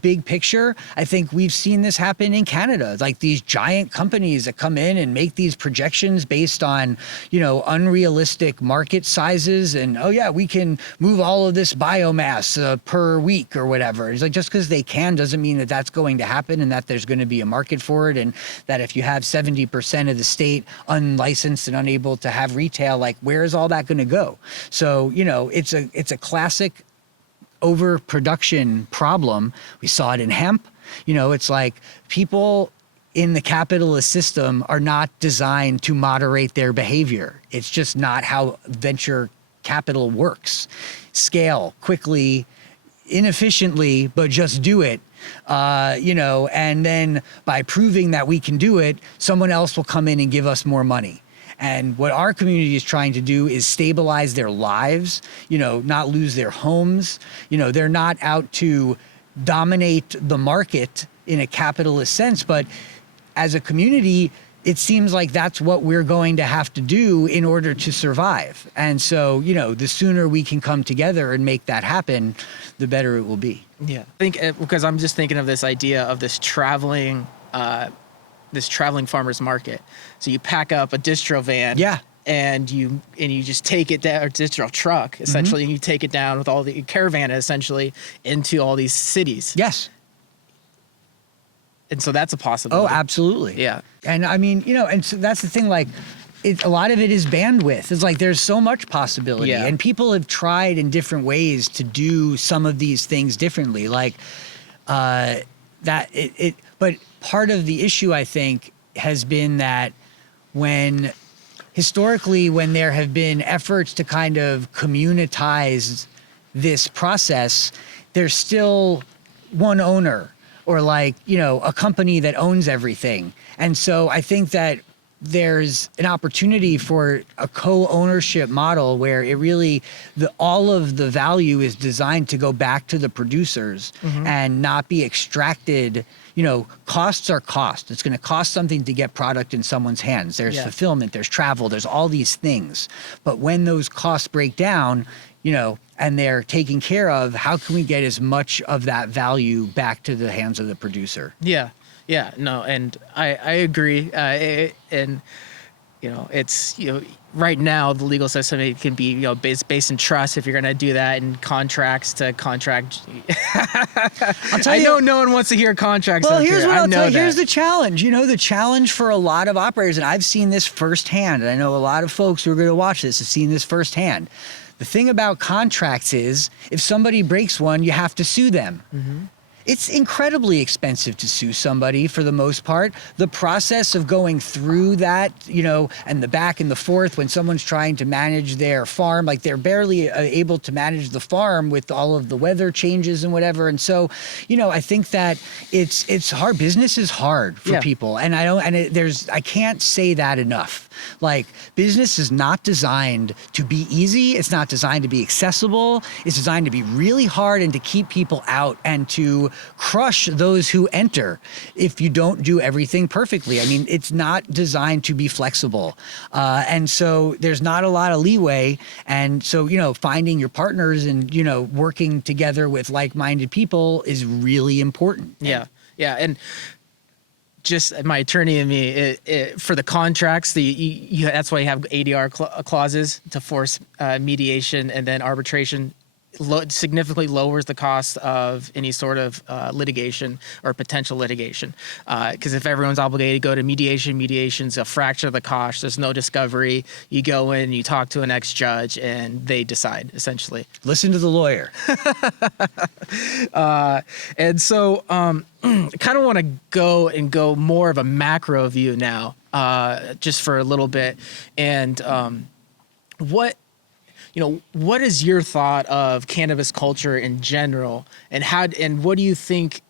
Big picture, I think we've seen this happen in Canada, like these giant companies that come in and make these projections based on, unrealistic market sizes, and, we can move all of this biomass per week or whatever. It's like, just because they can doesn't mean that that's going to happen and that there's going to be a market for it, and that if you have 70% of the state unlicensed and unable to have retail, like, where is all that going to go? So, it's a classic overproduction problem. We saw it in hemp. It's like people in the capitalist system are not designed to moderate their behavior. It's just not how venture capital works. Scale quickly, inefficiently, but just do it. And then by proving that we can do it, someone else will come in and give us more money. And what our community is trying to do is stabilize their lives, not lose their homes. They're not out to dominate the market in a capitalist sense, but as a community, it seems like that's what we're going to have to do in order to survive. And so, the sooner we can come together and make that happen, the better it will be. Yeah, I think because I'm just thinking of this idea of this traveling farmers market. So you pack up a distro van, and you just take it down, or distro truck essentially, and you take it down with all the caravan essentially into all these cities. Yes. And so that's a possibility. Oh, absolutely. Yeah. And I mean, and so that's the thing, like, a lot of it is bandwidth. It's like there's so much possibility, and people have tried in different ways to do some of these things differently, like but part of the issue, I think, has been that historically, when there have been efforts to kind of communitize this process, there's still one owner, or a company that owns everything. And so I think that there's an opportunity for a co-ownership model where it really, all of the value is designed to go back to the producers and not be extracted. Costs are cost. It's going to cost something to get product in someone's hands. There's fulfillment, there's travel, there's all these things. But when those costs break down, and they're taken care of, how can we get as much of that value back to the hands of the producer? Yeah. Yeah, no, and I agree. And it's, right now the legal system, it can be, based in trust if you're going to do that, and contracts to contract. I know no one wants to hear contracts. Well, here's what I'll tell you. Here's the challenge. The challenge for a lot of operators, and I've seen this firsthand, and I know a lot of folks who are going to watch this have seen this firsthand. The thing about contracts is, if somebody breaks one, you have to sue them. It's incredibly expensive to sue somebody for the most part. The process of going through that, and the back and the forth when someone's trying to manage their farm, like they're barely able to manage the farm with all of the weather changes and whatever. And so, I think that it's hard. Business is hard for people. And I can't say that enough. Like, business is not designed to be easy. It's not designed to be accessible. It's designed to be really hard and to keep people out and to crush those who enter if you don't do everything perfectly. I mean, it's not designed to be flexible. And so there's not a lot of leeway. And so, finding your partners and, working together with like-minded people is really important. Yeah. Yeah. And just my attorney and me, for the contracts, that's why you have ADR clauses to force mediation, and then arbitration significantly lowers the cost of any sort of litigation or potential litigation. Because if everyone's obligated to go to mediation's a fraction of the cost. There's no discovery. You go in, you talk to an ex-judge, and they decide, essentially. Listen to the lawyer. And so I kind of want to go more of a macro view now, just for a little bit. And what is your thought of cannabis culture in general, and what do you think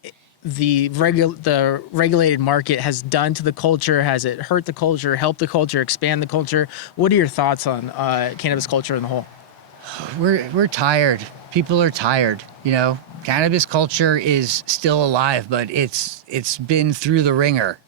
the regulated market has done to the culture? Has it hurt the culture, helped the culture, expand the culture? What are your thoughts on cannabis culture in the whole? We're tired. People are tired. Cannabis culture is still alive, but it's been through the ringer.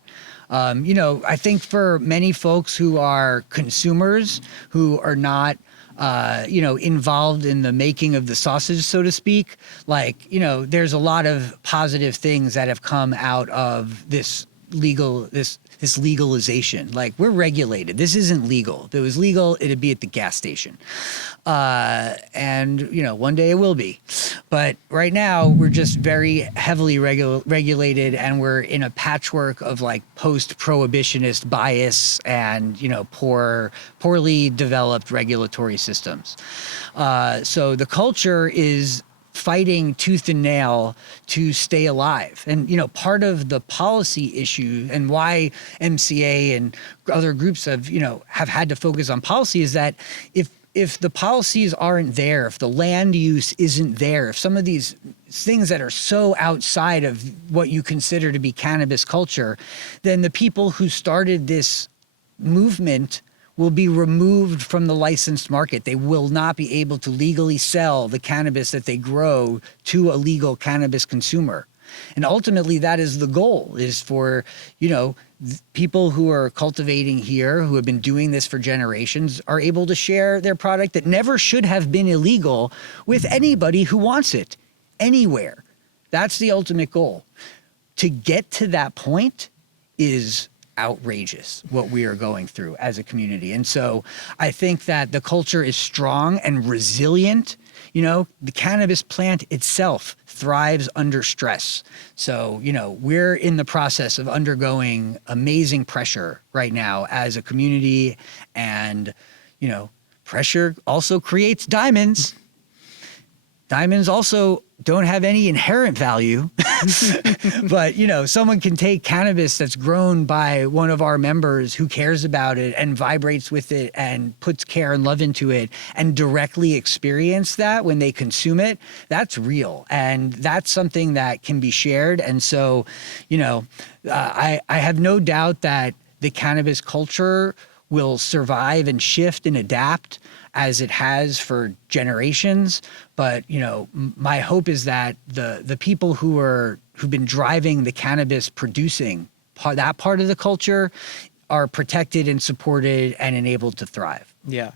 I think for many folks who are consumers, who are not involved in the making of the sausage, so to speak, there's a lot of positive things that have come out of this legalization. We're regulated. This isn't legal. If it was legal, it'd be at the gas station. And one day it will be. But right now we're just very heavily regulated, and we're in a patchwork of post-prohibitionist bias and, poorly developed regulatory systems. So the culture is fighting tooth and nail to stay alive. And, part of the policy issue and why MCA and other groups have had to focus on policy is that if the policies aren't there, if the land use isn't there, if some of these things that are so outside of what you consider to be cannabis culture, then the people who started this movement will be removed from the licensed market. They will not be able to legally sell the cannabis that they grow to a legal cannabis consumer. And ultimately, that is the goal, is for, people who are cultivating here, who have been doing this for generations, are able to share their product that never should have been illegal with anybody who wants it, anywhere. That's the ultimate goal. To get to that point is outrageous, what we are going through as a community. And so I think that the culture is strong and resilient. The cannabis plant itself thrives under stress. So, we're in the process of undergoing amazing pressure right now as a community. And, pressure also creates diamonds. Diamonds also don't have any inherent value, but someone can take cannabis that's grown by one of our members who cares about it and vibrates with it and puts care and love into it and directly experience that when they consume it. That's real. And that's something that can be shared. And so, I have no doubt that the cannabis culture will survive and shift and adapt as it has for generations. But, my hope is that the people who've been driving the cannabis producing that part of the culture are protected and supported and enabled to thrive. Yeah.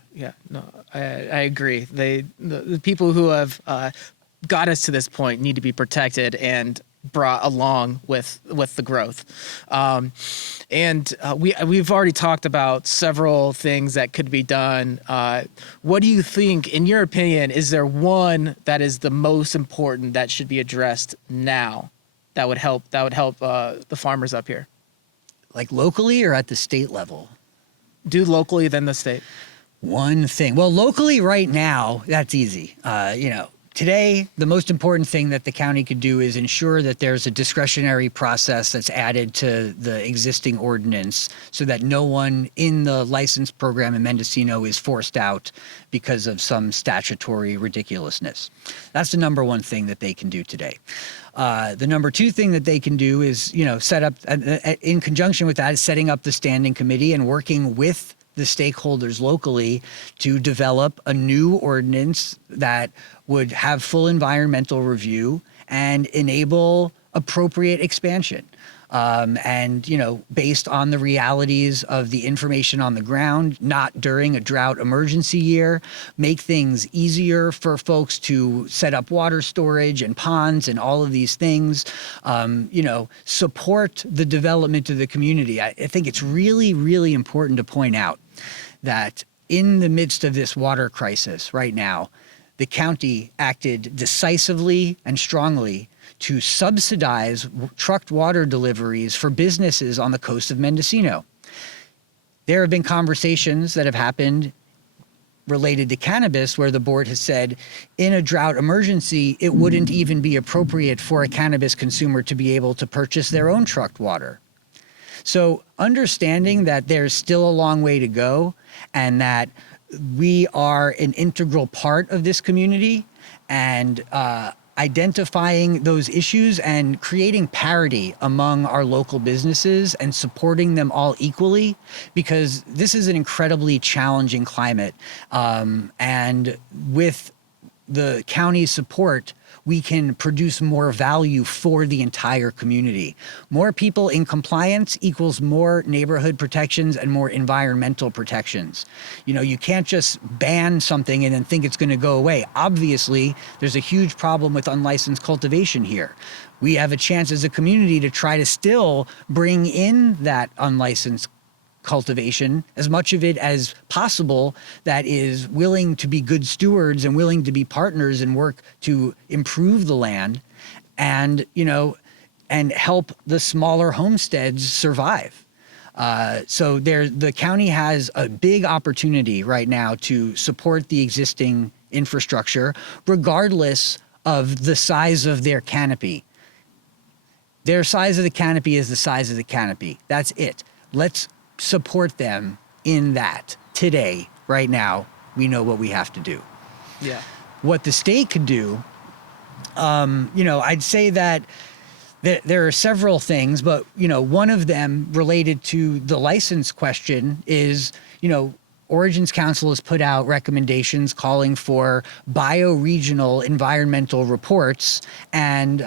No, I agree. The people who have got us to this point need to be protected and brought along with the growth. We've already talked about several things that could be done. What do you think, in your opinion, is there one that is the most important that should be addressed now that would help the farmers up here? Locally or at the state level? Do locally, then the state. One thing. Well, locally right now, that's easy. Today, the most important thing that the county could do is ensure that there's a discretionary process that's added to the existing ordinance so that no one in the license program in Mendocino is forced out because of some statutory ridiculousness. That's the number one thing that they can do today. The number two thing that they can do is, set up, in conjunction with that, is setting up the standing committee and working with the stakeholders locally to develop a new ordinance that would have full environmental review and enable appropriate expansion. And, based on the realities of the information on the ground, not during a drought emergency year, make things easier for folks to set up water storage and ponds and all of these things, support the development of the community. I think it's really, really important to point out that in the midst of this water crisis right now, the county acted decisively and strongly to subsidize trucked water deliveries for businesses on the coast of Mendocino. There have been conversations that have happened related to cannabis where the board has said in a drought emergency, it wouldn't even be appropriate for a cannabis consumer to be able to purchase their own trucked water. So understanding that there's still a long way to go and that we are an integral part of this community, and identifying those issues and creating parity among our local businesses and supporting them all equally, because this is an incredibly challenging climate. And with the county's support, we can produce more value for the entire community. More people in compliance equals more neighborhood protections and more environmental protections. You can't just ban something and then think it's going to go away. Obviously, there's a huge problem with unlicensed cultivation here. We have a chance as a community to try to still bring in that unlicensed cultivation, as much of it as possible, that is willing to be good stewards and willing to be partners and work to improve the land and, and help the smaller homesteads survive. So the county has a big opportunity right now to support the existing infrastructure, regardless of the size of their canopy. Their size of the canopy is the size of the canopy. That's it. Let's support them in that today. Right now, we know what we have to do. Yeah. What the state could do, I'd say that there are several things, but, one of them related to the license question is, Origins Council has put out recommendations calling for bioregional environmental reports and,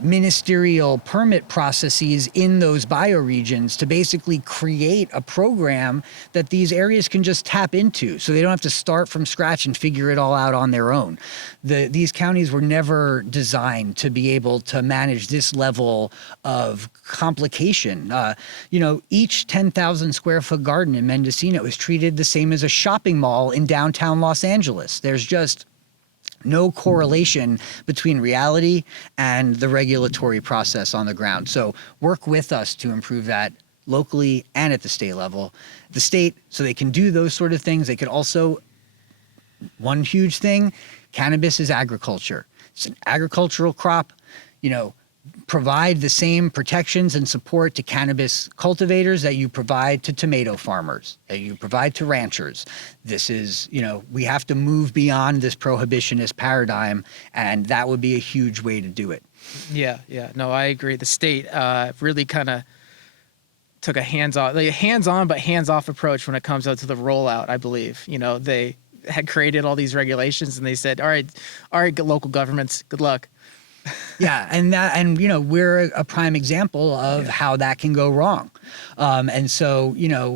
ministerial permit processes in those bioregions to basically create a program that these areas can just tap into, so they don't have to start from scratch and figure it all out on their own. These counties were never designed to be able to manage this level of complication. Each 10,000 square foot garden in Mendocino is treated the same as a shopping mall in downtown Los Angeles. There's just no correlation between reality and the regulatory process on the ground. So work with us to improve that locally and at the state level. The state, so they can do those sort of things. They could also, one huge thing, cannabis is agriculture. It's an agricultural crop, provide the same protections and support to cannabis cultivators that you provide to tomato farmers, that you provide to ranchers. This is, we have to move beyond this prohibitionist paradigm, and that would be a huge way to do it. Yeah. No, I agree. The state really kind of took a hands-on but hands-off approach when it comes out to the rollout, I believe. They had created all these regulations and they said, all right, local governments, good luck. Yeah, and we're a prime example of how that can go wrong. And so,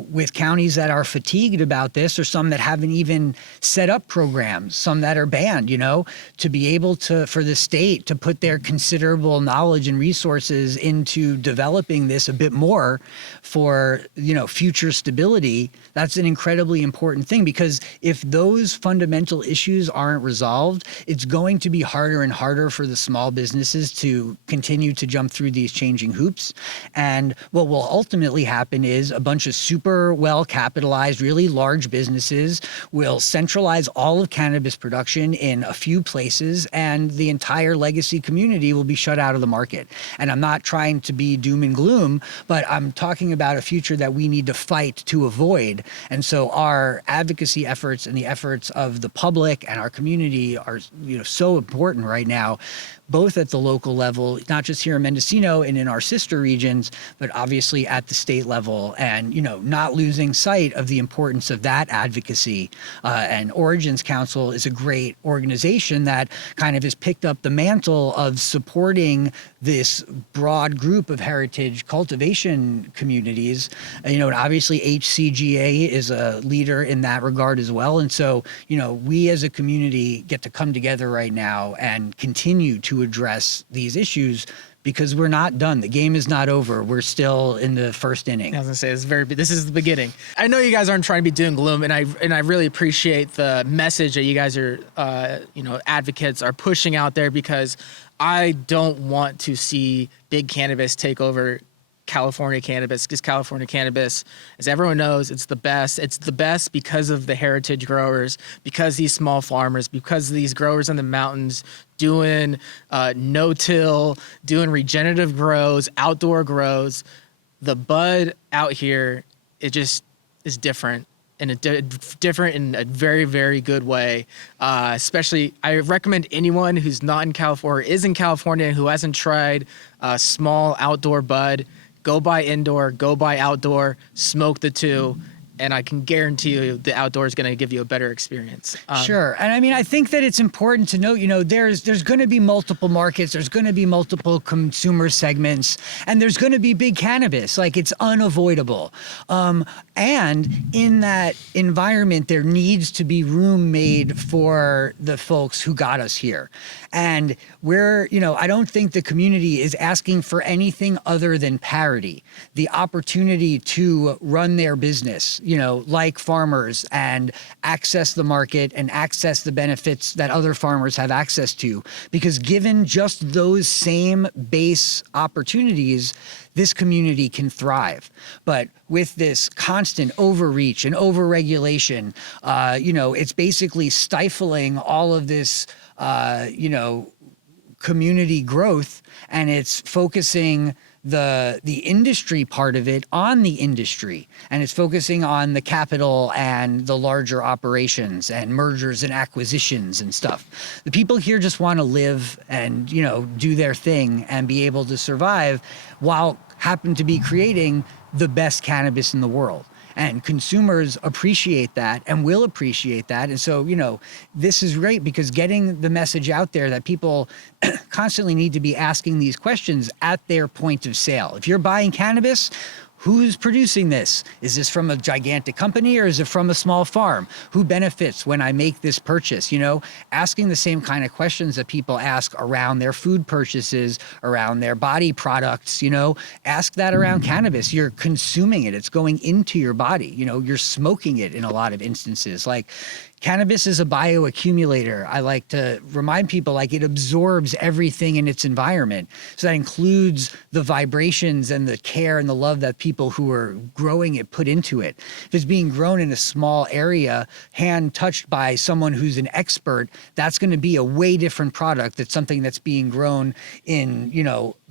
with counties that are fatigued about this, or some that haven't even set up programs, some that are banned, to be able for the state to put their considerable knowledge and resources into developing this a bit more for, future stability, that's an incredibly important thing, because if those fundamental issues aren't resolved, it's going to be harder and harder for the small businesses to continue to jump through these changing hoops. And what will ultimately happen is a bunch of super well capitalized, really large businesses will centralize all of cannabis production in a few places, and the entire legacy community will be shut out of the market. And I'm not trying to be doom and gloom, but I'm talking about a future that we need to fight to avoid. And so our advocacy efforts and the efforts of the public and our community are, so important right now. both at the local level, not just here in Mendocino and in our sister regions, but obviously at the state level, and, not losing sight of the importance of that advocacy. And Origins Council is a great organization that kind of has picked up the mantle of supporting this broad group of heritage cultivation communities. And obviously HCGA is a leader in that regard as well. And so, we as a community get to come together right now and continue to address these issues, because we're not done. The game is not over. We're still in the first inning. I was gonna say this is the beginning. I know you guys aren't trying to be doom and gloom, and I really appreciate the message that you guys are advocates are pushing out there, because I don't want to see big cannabis take over California cannabis, because California cannabis, as everyone knows, it's the best. It's the best because of the heritage growers, because these small farmers, because these growers in the mountains doing no-till, doing regenerative grows, outdoor grows. The bud out here, it just is different. And different in a very, very good way. Especially, I recommend anyone who's not in California, or is in California, who hasn't tried small outdoor bud, go buy indoor, go buy outdoor, smoke the two, and I can guarantee you the outdoor is going to give you a better experience. Sure. And I mean, I think that it's important to note, there's going to be multiple markets, there's going to be multiple consumer segments, and there's going to be big cannabis. Like, it's unavoidable. And in that environment, there needs to be room made for the folks who got us here. And I don't think the community is asking for anything other than parity, the opportunity to run their business, like farmers, and access the market and access the benefits that other farmers have access to. Because given just those same base opportunities, this community can thrive. But with this constant overreach and overregulation, it's basically stifling all of this, community growth, and it's focusing the industry part of it on the industry, and it's focusing on the capital and the larger operations and mergers and acquisitions and stuff. The people here just want to live and, do their thing and be able to survive, while happen to be creating the best cannabis in the world. And consumers appreciate that and will appreciate that. And so, this is great, because getting the message out there that people constantly need to be asking these questions at their point of sale. If you're buying cannabis, who's producing this? Is this from a gigantic company, or is it from a small farm? Who benefits when I make this purchase? Asking the same kind of questions that people ask around their food purchases, around their body products, ask that around cannabis. You're consuming it. It's going into your body. You're smoking it in a lot of instances. Like, cannabis is a bioaccumulator. I like to remind people, it absorbs everything in its environment. So that includes the vibrations and the care and the love that people who are growing it put into it. If it's being grown in a small area, hand touched by someone who's an expert, that's going to be a way different product than something that's being grown in,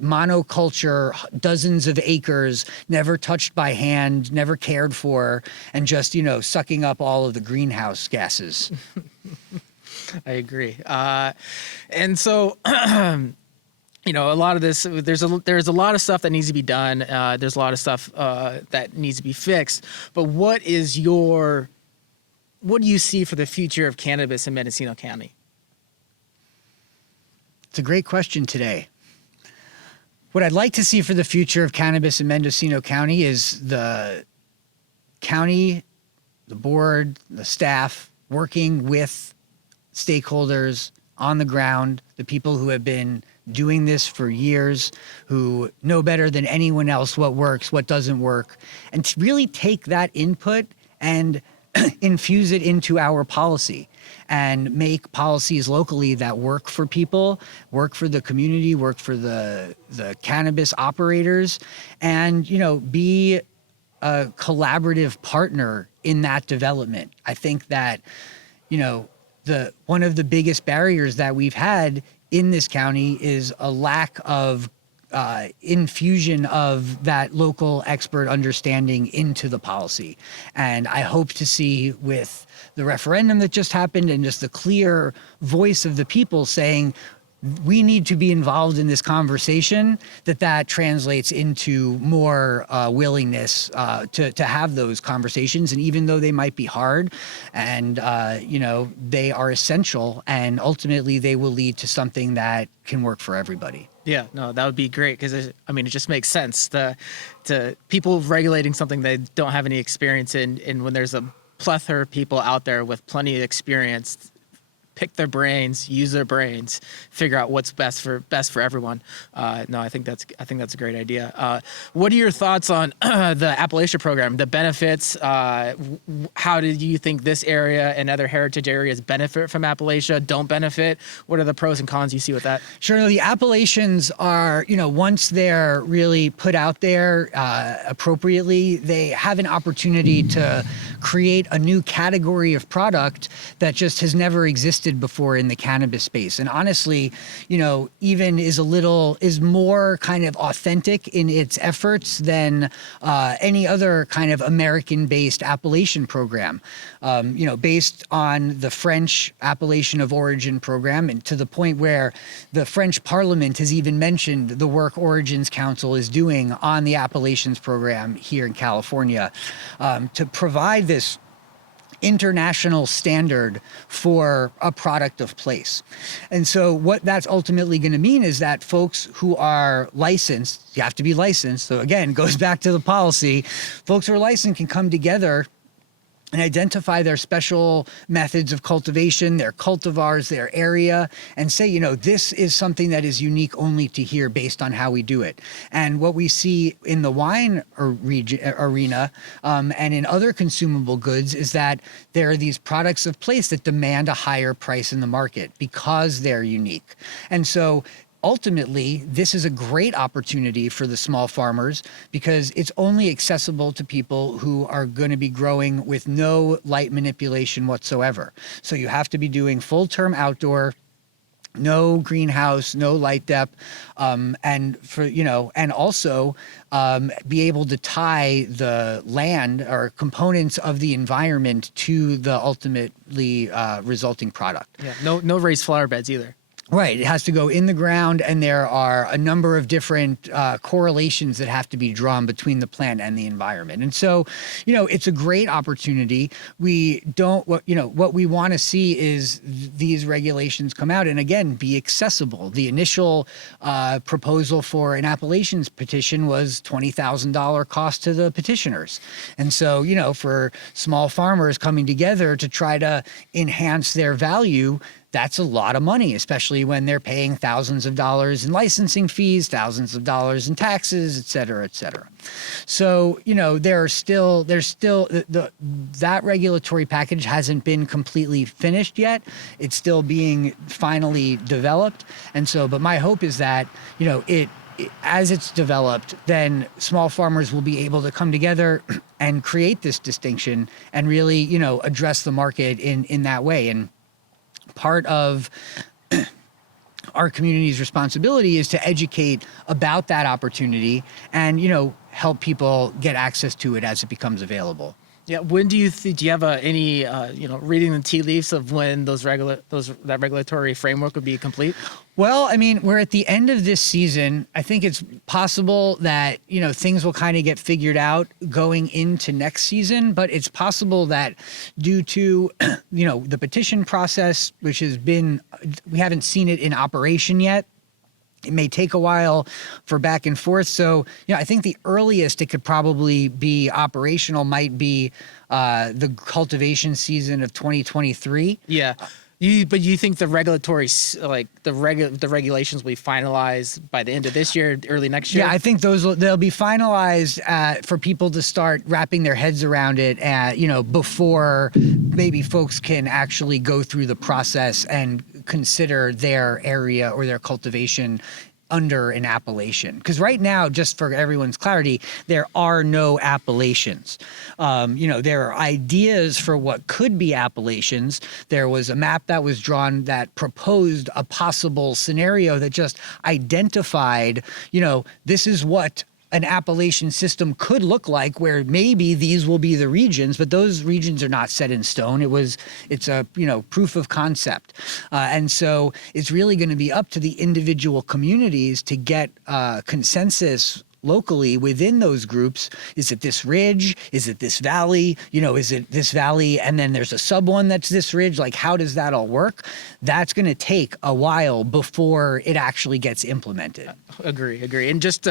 monoculture, dozens of acres, never touched by hand, never cared for, and just, sucking up all of the greenhouse gases. I agree. And so, a lot of this, there's a lot of stuff that needs to be done. There's a lot of stuff that needs to be fixed. But what do you see for the future of cannabis in Mendocino County? It's a great question today. What I'd like to see for the future of cannabis in Mendocino County is the county, the board, the staff, working with stakeholders on the ground, the people who have been doing this for years, who know better than anyone else what works, what doesn't work, and to really take that input and infuse it into our policy and make policies locally that work for people, work for the community, work for the cannabis operators, and, be a collaborative partner in that development. I think that, one of the biggest barriers that we've had in this county is a lack of infusion of that local expert understanding into the policy. And I hope to see, with the referendum that just happened and just the clear voice of the people saying, we need to be involved in this conversation, that translates into more willingness to have those conversations. And even though they might be hard and, they are essential, and ultimately they will lead to something that can work for everybody. Yeah, no, that would be great because it just makes sense to people regulating something they don't have any experience in, and when there's a plethora of people out there with plenty of experience, pick their brains, use their brains, figure out what's best for everyone. No, I think that's a great idea. What are your thoughts on the Appalachia program, the benefits? How do you think this area and other heritage areas benefit from Appalachia, don't benefit? What are the pros and cons you see with that? Sure. No, the Appalachians are, once they're really put out there appropriately, they have an opportunity to create a new category of product that just has never existed before in the cannabis space. And honestly, even is more kind of authentic in its efforts than any other kind of American-based Appalachian program. Based on the French Appellation of Origin program, and to the point where the French Parliament has even mentioned the work Origins Council is doing on the Appellations program here in California, to provide this international standard for a product of place. And so what that's ultimately going to mean is that folks who are licensed, you have to be licensed. So again, goes back to the policy. Folks who are licensed can come together and identify their special methods of cultivation, their cultivars, their area, and say, this is something that is unique only to here based on how we do it. And what we see in the wine arena and in other consumable goods is that there are these products of place that demand a higher price in the market because they're unique. And so ultimately, this is a great opportunity for the small farmers because it's only accessible to people who are going to be growing with no light manipulation whatsoever. So you have to be doing full-term outdoor, no greenhouse, no light depth, and also be able to tie the land or components of the environment to the ultimately resulting product. Yeah, no raised flower beds either. Right. It has to go in the ground, and there are a number of different correlations that have to be drawn between the plant and the environment. And so, it's a great opportunity. What we want to see is these regulations come out and, again, be accessible. The initial proposal for an appellations petition was $20,000 cost to the petitioners. And so, for small farmers coming together to try to enhance their value, that's a lot of money, especially when they're paying thousands of dollars in licensing fees, thousands of dollars in taxes, et cetera, et cetera. So, there's still that regulatory package hasn't been completely finished yet. It's still being finally developed. And so, but my hope is that, as it's developed, then small farmers will be able to come together and create this distinction and really, address the market in that way. And part of our community's responsibility is to educate about that opportunity and, help people get access to it as it becomes available. Yeah. When do you have any reading the tea leaves of when that regulatory framework would be complete? Well, we're at the end of this season. I think it's possible that, things will kind of get figured out going into next season, but it's possible that due to, the petition process, which we haven't seen it in operation yet. It may take a while for back and forth. So, I think the earliest it could probably be operational might be the cultivation season of 2023. Yeah. But you think the regulatory, the regulations will be finalized by the end of this year, early next year? Yeah, I think they'll be finalized for people to start wrapping their heads around it, before maybe folks can actually go through the process and consider their area or their cultivation under an appellation. Because right now, just for everyone's clarity, there are no appellations. There are ideas for what could be appellations. There was a map that was drawn that proposed a possible scenario that just identified, this is what an appellation system could look like, where maybe these will be the regions, but those regions are not set in stone. It's a proof of concept, and so it's really going to be up to the individual communities to get consensus locally within those groups. Is it this ridge? Is it this valley? Is it this valley and then there's a sub one that's this ridge? Like, how does that all work? That's going to take a while before it actually gets implemented. Agree. And just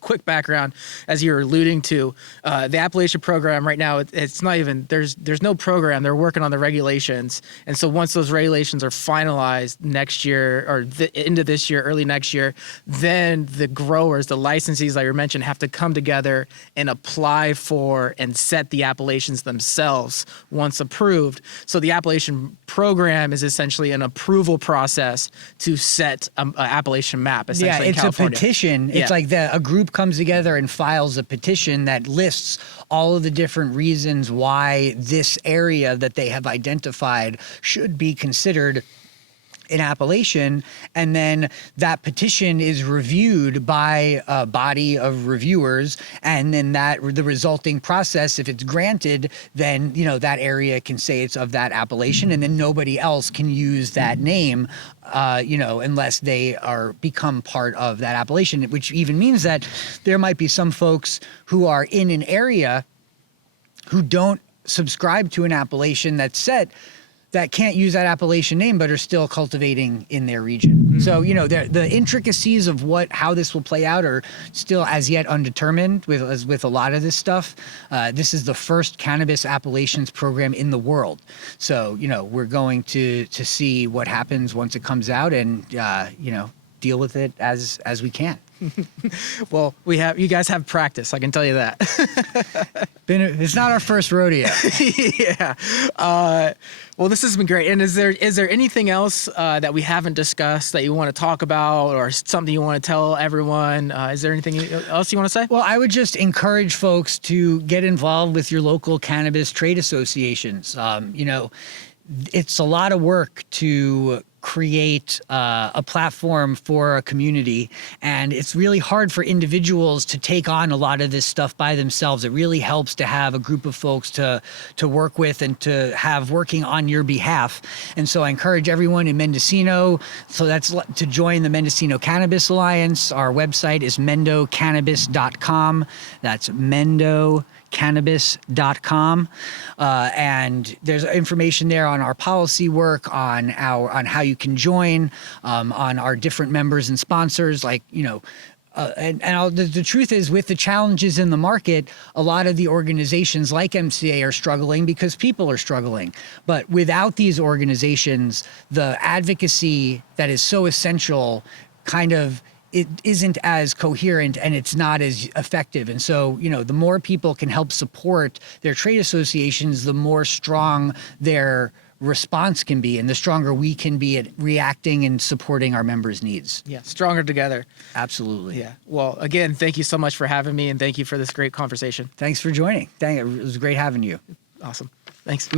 quick background, as you were alluding to, the appellation program right now, it's not even, there's no program. They're working on the regulations. And so once those regulations are finalized next year or into this year, early next year, then the growers, the licensees, like you mentioned, have to come together and apply for and set the appellations themselves once approved. So the appellation program is essentially an approval process to set an appellation map, essentially, in California. A petition. It's like a group comes together and files a petition that lists all of the different reasons why this area that they have identified should be considered an appellation, and then that petition is reviewed by a body of reviewers, and then the resulting process, if it's granted, then that area can say it's of that appellation, and then nobody else can use that name unless they become part of that appellation, which even means that there might be some folks who are in an area who don't subscribe to an appellation that's set, that can't use that appellation name but are still cultivating in their region. Mm-hmm. So, the intricacies of how this will play out are still as yet undetermined with a lot of this stuff. This is the first cannabis appellations program in the world. So, we're going to see what happens once it comes out and, deal with it as we can. Well, you guys have practice, I can tell you that. It's not our first rodeo. Yeah. Well, this has been great. And is there anything else that we haven't discussed that you want to talk about, or something you want to tell everyone? Is there anything else you want to say? Well, I would just encourage folks to get involved with your local cannabis trade associations. It's a lot of work to create a platform for a community, and it's really hard for individuals to take on a lot of this stuff by themselves. It really helps to have a group of folks to work with and to have working on your behalf. And so I encourage everyone in Mendocino, so that's to join the Mendocino Cannabis Alliance. Our website is mendocannabis.com. That's mendocannabis.com, and there's information there on our policy work, on how you can join, on our different members and sponsors. The truth is, with the challenges in the market, a lot of the organizations like MCA are struggling because people are struggling. But without these organizations, the advocacy that is so essential it isn't as coherent and it's not as effective. And so, the more people can help support their trade associations, the more strong their response can be, and the stronger we can be at reacting and supporting our members' needs. Yeah, stronger together. Absolutely. Yeah. Well, again, thank you so much for having me, and thank you for this great conversation. Thanks for joining. It was great having you. Awesome. Thanks.